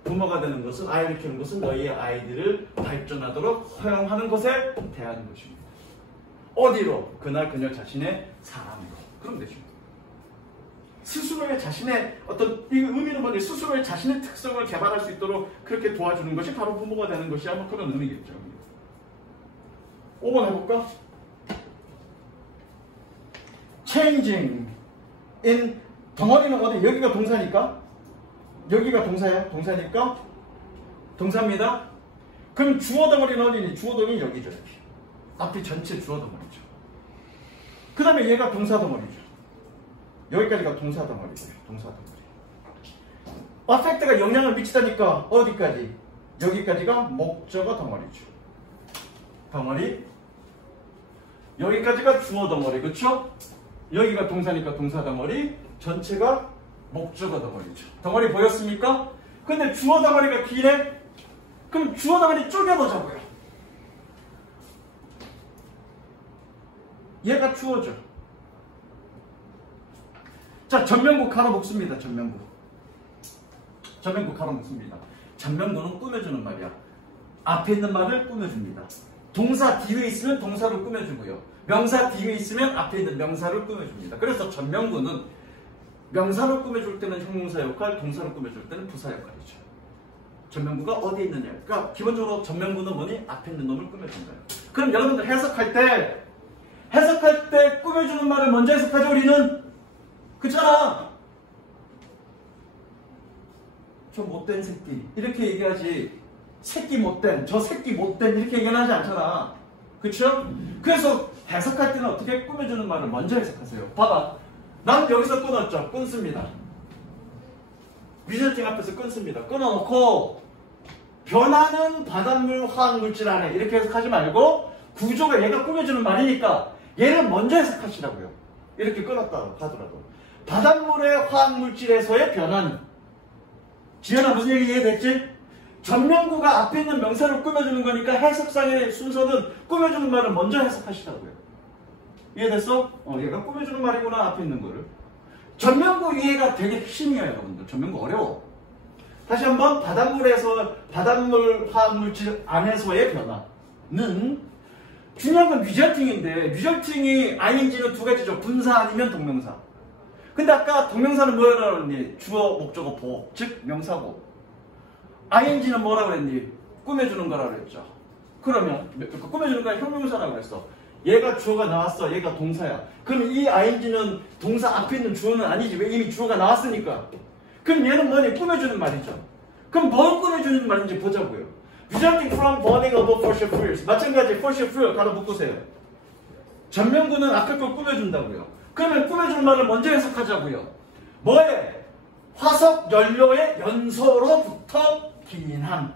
부모가 되는 것은, 아이를 키우는 것은 너희의 아이들을 발전하도록 허용하는 것에 대한 것입니다. 어디로? 그나 그녀 자신의 사람으로. 그럼 되죠. 스스로의 자신의 어떤 이 의미는 뭐지? 스스로의 자신의 특성을 개발할 수 있도록 그렇게 도와주는 것이 바로 부모가 되는 것이 아마 그런 의미겠죠. 5번 해볼까? Changing in 덩어리는 어디? 여기가 동사니까? 여기가 동사야? 동사니까? 동사입니다. 그럼 주어 덩어리는 어디니? 주어 덩어리는 여기죠. 이렇게. 앞이 전체 주어 덩어리죠. 그 다음에 얘가 동사 덩어리죠. 여기까지가 동사 덩어리고요. 동사 덩어리. affect가 영향을 미치다니까 어디까지? 여기까지가 목적어 덩어리죠. 덩어리. 여기까지가 주어 덩어리. 그쵸? 여기가 동사니까 동사 덩어리. 전체가 목적어 덩어리죠. 덩어리 보였습니까? 근데 주어 덩어리가 기네? 그럼 주어 덩어리 쪼개보자고요. 얘가 주어죠. 자, 전면부 가로 묶습니다. 전면부 가로 묶습니다. 전면부는 꾸며주는 말이야. 앞에 있는 말을 꾸며줍니다. 동사 뒤에 있으면 동사를 꾸며주고요. 명사 뒤에 있으면 앞에 있는 명사를 꾸며줍니다. 그래서 전면부는 명사를 꾸며줄 때는 형용사 역할, 동사를 꾸며줄 때는 부사 역할이죠. 전면부가 어디에 있느냐. 그러니까 기본적으로 전면부는 뭐니? 앞에 있는 놈을 꾸며준다. 그럼 여러분들 해석할 때 꾸며주는 말을 먼저 해석하죠. 우리는. 그렇잖아. 저 못된 새끼 이렇게 얘기하지. 새끼 못된, 저 새끼 못된 이렇게 얘기는 하지 않잖아. 그쵸? 그래서 해석할 때는 어떻게 꾸며주는 말을 먼저 해석하세요. 봐봐. 난 여기서 끊었죠. 끊습니다. 위절팅 앞에서 끊습니다. 끊어놓고 변하는 바닷물 화학물질 안에 이렇게 해석하지 말고 구조가 얘가 꾸며주는 말이니까 얘를 먼저 해석하시라고요. 이렇게 끊었다 하더라도 바닷물의 화학물질에서의 변화는 지현아 무슨 얘기 이해됐지? 전면구가 앞에 있는 명사를 꾸며주는 거니까 해석상의 순서는 꾸며주는 말을 먼저 해석하시라고요. 이해됐어? 얘가 꾸며주는 말이구나. 앞에 있는 거를. 전면구 이해가 되게 핵심이에요. 여러분들. 전면구 어려워. 다시 한번 바닷물 화학물질 안에서의 변화는 중요한 건 위절팅인데 위절팅이 ing는 두 가지죠. 분사 아니면 동명사. 근데 아까 동명사는 뭐라고 그랬니? 주어, 목적어, 보호. 즉 명사고. ing는 뭐라고 그랬니? 꾸며주는 거라고 그랬죠. 그러면 꾸며주는 건 형용사라고 그랬어. 얘가 주어가 나왔어. 얘가 동사야. 그럼 이 ing는 동사 앞에 있는 주어는 아니지. 왜? 이미 주어가 나왔으니까. 그럼 얘는 뭐니? 꾸며주는 말이죠. 그럼 뭘 꾸며주는 말인지 보자고요. Resulting from burning of fossil fuels. 마찬가지 fossil fuel 가로 묶으세요. 전면구는 앞에 걸 꾸며준다고요. 그러면 꾸며주는 말을 먼저 해석하자고요. 뭐에? 화석 연료의 연소로부터 기인함.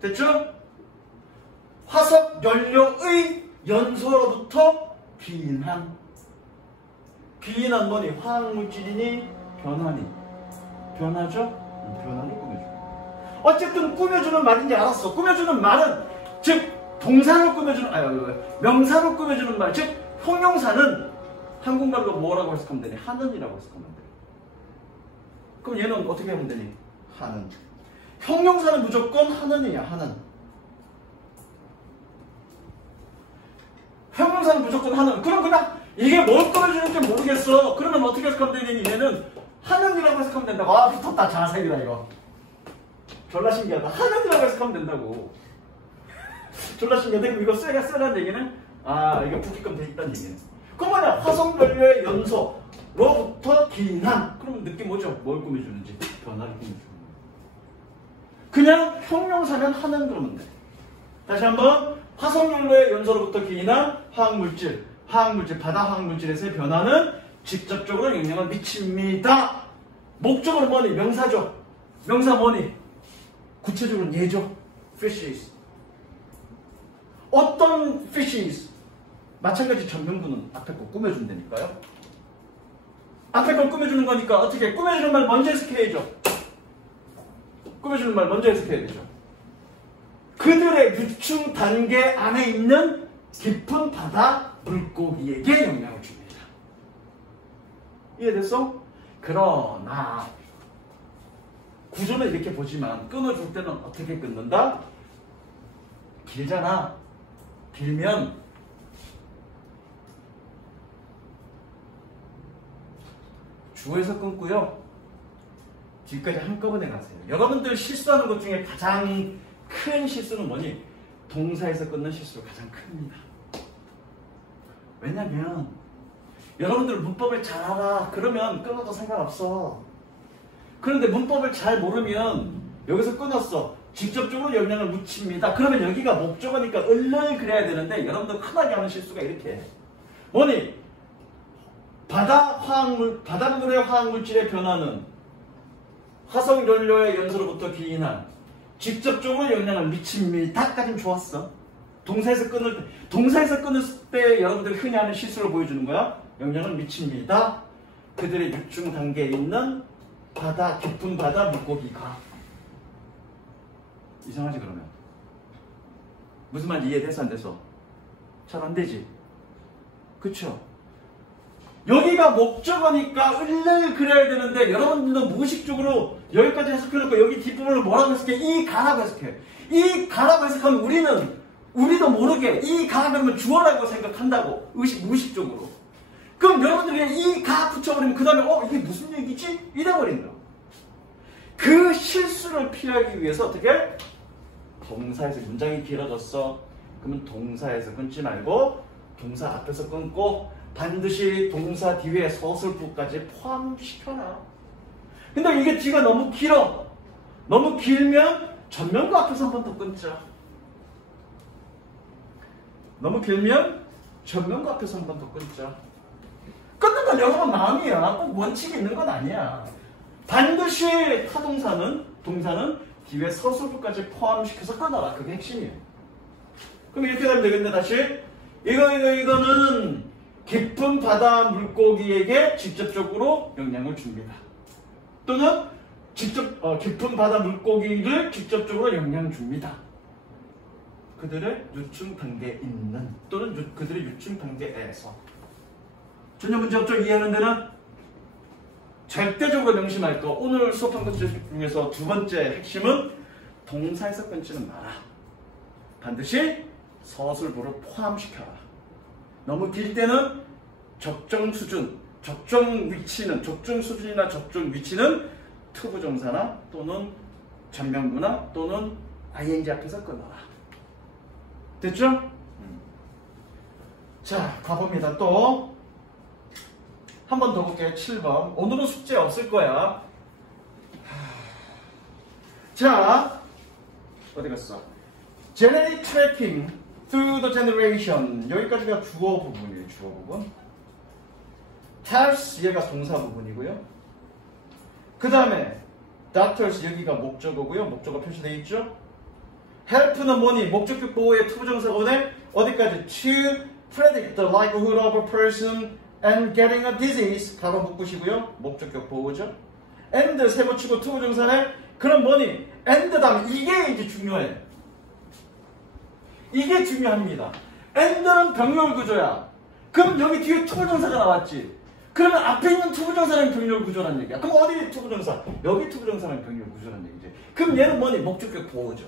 됐죠? 화석 연료의 연소로부터 기인함. 기인한 뭐니? 화학물질이니 변화니? 변하죠? 변화를 꾸며줍니다. 어쨌든 꾸며주는 말인지 알았어. 꾸며주는 말은 즉 동사로 꾸며주는 명사로 꾸며주는 말, 즉 형용사는 한국말로 뭐라고 해석하면 되니? 하는이라고 해석하면 돼. 그럼 얘는 어떻게 하면 되니? 하는. 형용사는 무조건 하는이야. 하는. 형용사는 무조건 하는. 그럼 그냥 이게 뭘 꾸며주는지 모르겠어. 그러면 어떻게 해석하면 되니? 얘는 하는이라고 해석하면 된다고. 아, 붙었다. 자세이다 이거. 졸라 신기하다. 하는이라고 해석하면 된다고. 졸라 신기하다. 그럼 이거 쓰라는 얘기는 이거 붙기끔 돼 있다는 얘기는. 그럼 뭐냐? 화성연료의 연소로부터 기인한. 그러면 느낌 뭐죠? 뭘 꾸며주는지. 변화를 꾸며주는 거예요. 그냥 형용사면 하는 그러면 돼. 다시 한번. 화성연료의 연소로부터 기인한 화학물질, 바다 화학물질에서의 변화는 직접적으로 영향을 미칩니다. 목적으로 뭐니? 명사죠. 명사 뭐니? 구체적으로는 얘죠. fishes. 어떤 fishes? 마찬가지 전명구는 앞에 거 꾸며준다니까요. 앞에 걸 꾸며주는 거니까 어떻게? 꾸며주는 말 먼저 해석해야죠. 꾸며주는 말 먼저 해석해야 되죠. 그들의 유충 단계 안에 있는 깊은 바다 물고기에게 영향을 줍니다. 이해됐어? 그러나 구조는 이렇게 보지만 끊어줄 때는 어떻게 끊는다? 길잖아. 길면 주어에서 끊고요. 뒤까지 한꺼번에 가세요. 여러분들 실수하는 것 중에 가장 큰 실수는 뭐니? 동사에서 끊는 실수가 가장 큽니다. 왜냐면 여러분들 문법을 잘 알아. 그러면 끊어도 상관없어. 그런데 문법을 잘 모르면 여기서 끊었어. 직접적으로 영향을 미칩니다. 그러면 여기가 목적어니까 얼른 그래야 되는데 여러분들 흔하게 하는 실수가 이렇게 해. 뭐니? 바닷물의 화학물질의 변화는 화성연료의 연소로부터 기인한 직접적으로 영향을 미칩니다까지는 좋았어. 동사에서 끊을 때 여러분들 흔히 하는 실수를 보여주는 거야. 영향을 미칩니다. 그들의 육중 단계에 있는 깊은 바다 물고기가. 이상하지 그러면? 무슨 말인지 이해돼서 안 돼서? 잘 안 되지? 그쵸? 여기가 목적어니까 을를 그려야 되는데 여러분들도 무의식적으로 여기까지 해석해놓고 여기 뒷부분을 뭐라고 해석해? 이 가라고 해석해. 이 가라고 해석하면 우리도 모르게 이 가 그러면 주어라고 생각한다고. 무의식적으로. 그럼 여러분들이 이 가 붙여버리면 그 다음에 이게 무슨 얘기지? 이래버린다. 그 실수를 피하기 위해서 어떻게? 동사에서 문장이 길어졌어. 그러면 동사에서 끊지 말고 동사 앞에서 끊고 반드시 동사 뒤에 서술부까지 포함시켜라. 근데 이게 뒤가 너무 길어. 너무 길면 전면구 앞에서 한 번 더 끊자. 너무 길면 전면구 앞에서 한 번 더 끊자. 끊는 건 여러분 마음이야. 꼭 원칙이 있는 건 아니야. 반드시 동사는 뒤에 서술부까지 포함시켜서 끊어라. 그게 핵심이에요. 그럼 이렇게 되면 되겠네. 다시 이거는 깊은 바다 물고기에게 직접적으로 영향을 줍니다. 또는 깊은 바다 물고기를 직접적으로 영향을 줍니다. 그들의 유충 단계에 있는 또는 그들의 유충 단계에서. 전혀 문제 없죠? 이해하는 데는? 절대적으로 명심할 거. 오늘 수업한 것 중에서 두 번째 핵심은 동사에서 끊지는 마라. 반드시 서술부를 포함시켜라. 너무 길 때는 적정 수준이나 적정 위치는 투부정사나 또는 전명구나 또는 ing 앞에서 끊어라. 됐죠? 자, 가봅니다. 또 한 번 더 볼게요. 7번. 오늘은 숙제 없을 거야. 자, 어디 갔어? Generate tracking through the generation. 여기까지가 주어 부분이에요. 주어 부분. tells 얘가 동사 부분이고요. 그 다음에 doctors 여기가 목적어고요. 목적어 표시되어 있죠. help는 뭐니? 목적격 보호의 투부정사가 오네. 어디까지? to predict the likelihood of a person and getting a disease. 가로 묶으시고요. 목적격 보호죠. and 세모치고 투부정사네. 그럼 뭐니? and 다음에 이게 이제 중요해. 이게 중요합니다. and는 병렬 구조야. 그럼 여기 뒤에 투부정사가 나왔지. 그러면 앞에 있는 투부정사는 병렬 구조라는 얘기야. 그럼 어디 투부정사? 여기 투부정사는 병렬 구조라는 얘기지. 그럼 얘는 뭐니? 목적격 보호죠.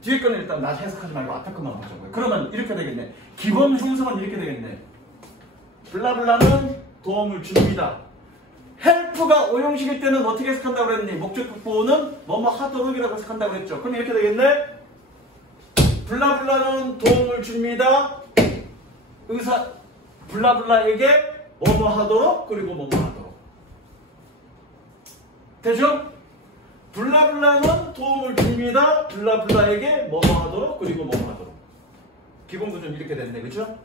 뒤에 거는 일단 나 해석하지 말고 앞에 것만 보자고요. 그러면 이렇게 되겠네. 기본 형성은 이렇게 되겠네. 블라블라는 도움을 줍니다. 헬프가 오형식일 때는 어떻게 해석한다고 그랬니? 목적격 보호는 뭐뭐 하도록이라고 해석한다고 그랬죠. 그럼 이렇게 되겠네. 블라블라는 도움을 줍니다. 의사 블라블라에게 뭐뭐 하도록 그리고 뭐뭐 하도록. 되죠? 블라블라는 도움을 줍니다. 블라블라에게 뭐뭐 하도록 그리고 뭐뭐 하도록. 기본 구조는 이렇게 됐네. 그렇죠?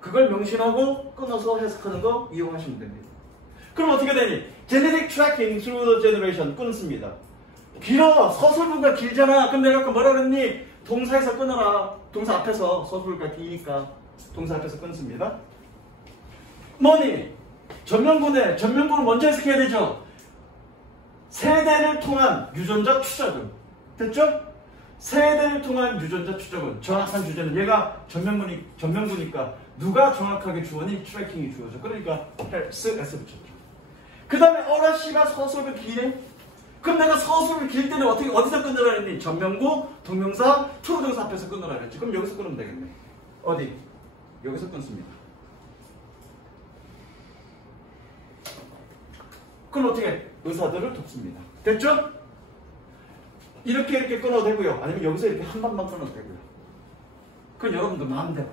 그걸 명심하고 끊어서 해석하는 거 이용하시면 됩니다. 그럼 어떻게 되니? Genetic tracking through the generation 끊습니다. 길어. 서술부가 길잖아. 그럼 내가 아까 뭐라 그랬니? 동사에서 끊어라. 동사 앞에서 서술부가 기니까 동사 앞에서 끊습니다. 뭐니? 전면구네. 전면구를 먼저 해석해야 되죠. 세대를 통한 유전자 추적은 됐죠? 세대를 통한 유전자 추적은 정확한 주제는 얘가 전면구니까 누가 정확하게 주어니? 트래킹이 주어져. 그러니까 S 붙였죠. 그 다음에 어라씨가 서술을 기네. 그럼 내가 서술을 길 때는 어디서 끊으라 했니? 전면구, 동명사, 투부정사 앞에서 끊으라 했지. 그럼 여기서 끊으면 되겠네. 어디? 여기서 끊습니다. 그럼 어떻게? 의사들을 돕습니다. 됐죠? 이렇게 끊어도 되고요. 아니면 여기서 이렇게 한 방만 끊어도 되고요. 그건 여러분들 마음대로.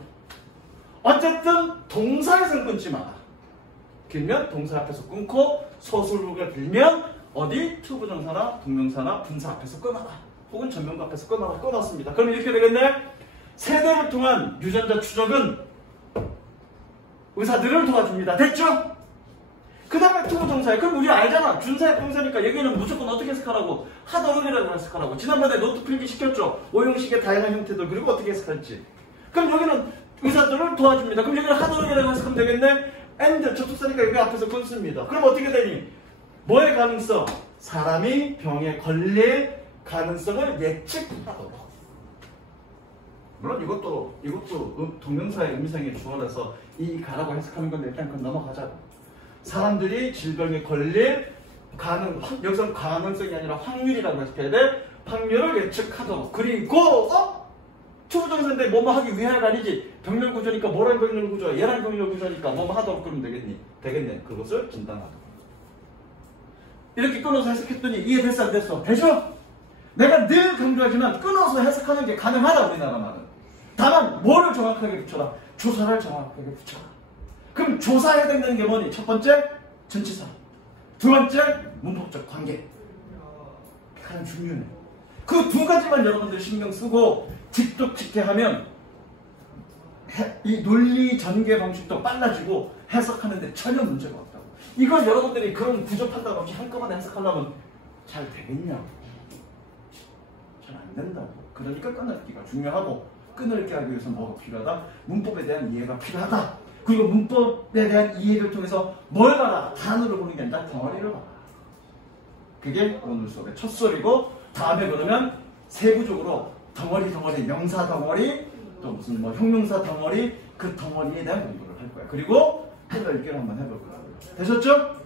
어쨌든 동사에서는 끊지 마라. 길면 동사 앞에서 끊고 서술부가 길면 어디? 투부정사나 동명사나 분사 앞에서 끊어라. 혹은 전면구 앞에서 끊어라. 끊었습니다. 그럼 이렇게 되겠네. 세대를 통한 유전자 추적은 의사들을 도와줍니다. 됐죠? 그 다음에 투부정사에 그럼 우리 알잖아. 준사의 동사니까 여기는 무조건 어떻게 해석하라고? 하도록이라고 해석하라고. 지난번에 노트 필기 시켰죠. 오형식의 다양한 형태들 그리고 어떻게 해석할지. 그럼 여기는 의사들을 도와줍니다. 그럼 여기는 하도록이라고 해석하면 되겠네. and 접속사니까 여기 앞에서 끊습니다. 그럼 어떻게 되니? 뭐의 가능성? 사람이 병에 걸릴 가능성을 예측하도록. 물론 이것도 동명사의 의미상의 주어라서 이 가라고 해석하는 건데 일단 그건 넘어가자고. 사람들이 질병에 걸릴 여기서 가능성이 아니라 확률이라고 해석해야 돼. 확률을 예측하도록. 그리고 투부정사인데 뭐뭐 하기 위하여가 아니지. 병렬 구조니까 뭐랑 병렬 구조야? 얘랑 병렬 구조니까 뭐뭐 하도록 그러면 되겠니? 되겠네. 그것을 진단하도록. 이렇게 끊어서 해석했더니 이해됐어 안 됐어? 되죠? 내가 늘 강조하지만 끊어서 해석하는 게 가능하다 우리나라 말은. 다만 뭐를 정확하게 붙여라? 조사를 정확하게 붙여라. 그럼 조사해야 되는 게 뭐니? 첫 번째 전치사, 두 번째 문법적 관계. 가장 중요해. 그 두 가지만 여러분들 신경 쓰고 직독직해하면 이 논리 전개 방식도 빨라지고 해석하는데 전혀 문제가 없다고. 이걸 여러분들이 그런 구조 판단 없이 한꺼번에 해석하려면 잘 되겠냐고. 잘 안 된다고. 그러니까 끊어듣기가 중요하고 끊어듣기 하기 위해서 뭐가 필요하다? 문법에 대한 이해가 필요하다. 그리고 문법에 대한 이해를 통해서 뭘 봐라? 단어를 보는 게 아니라 덩어리를 봐라. 그게 오늘 수업의 첫 수업이고 다음에 그러면 세부적으로 덩어리, 명사 덩어리, 또 무슨 형용사 덩어리, 그 덩어리에 대한 공부를 할 거야. 그리고 해설기를 한번 해볼 거라고요. 되셨죠?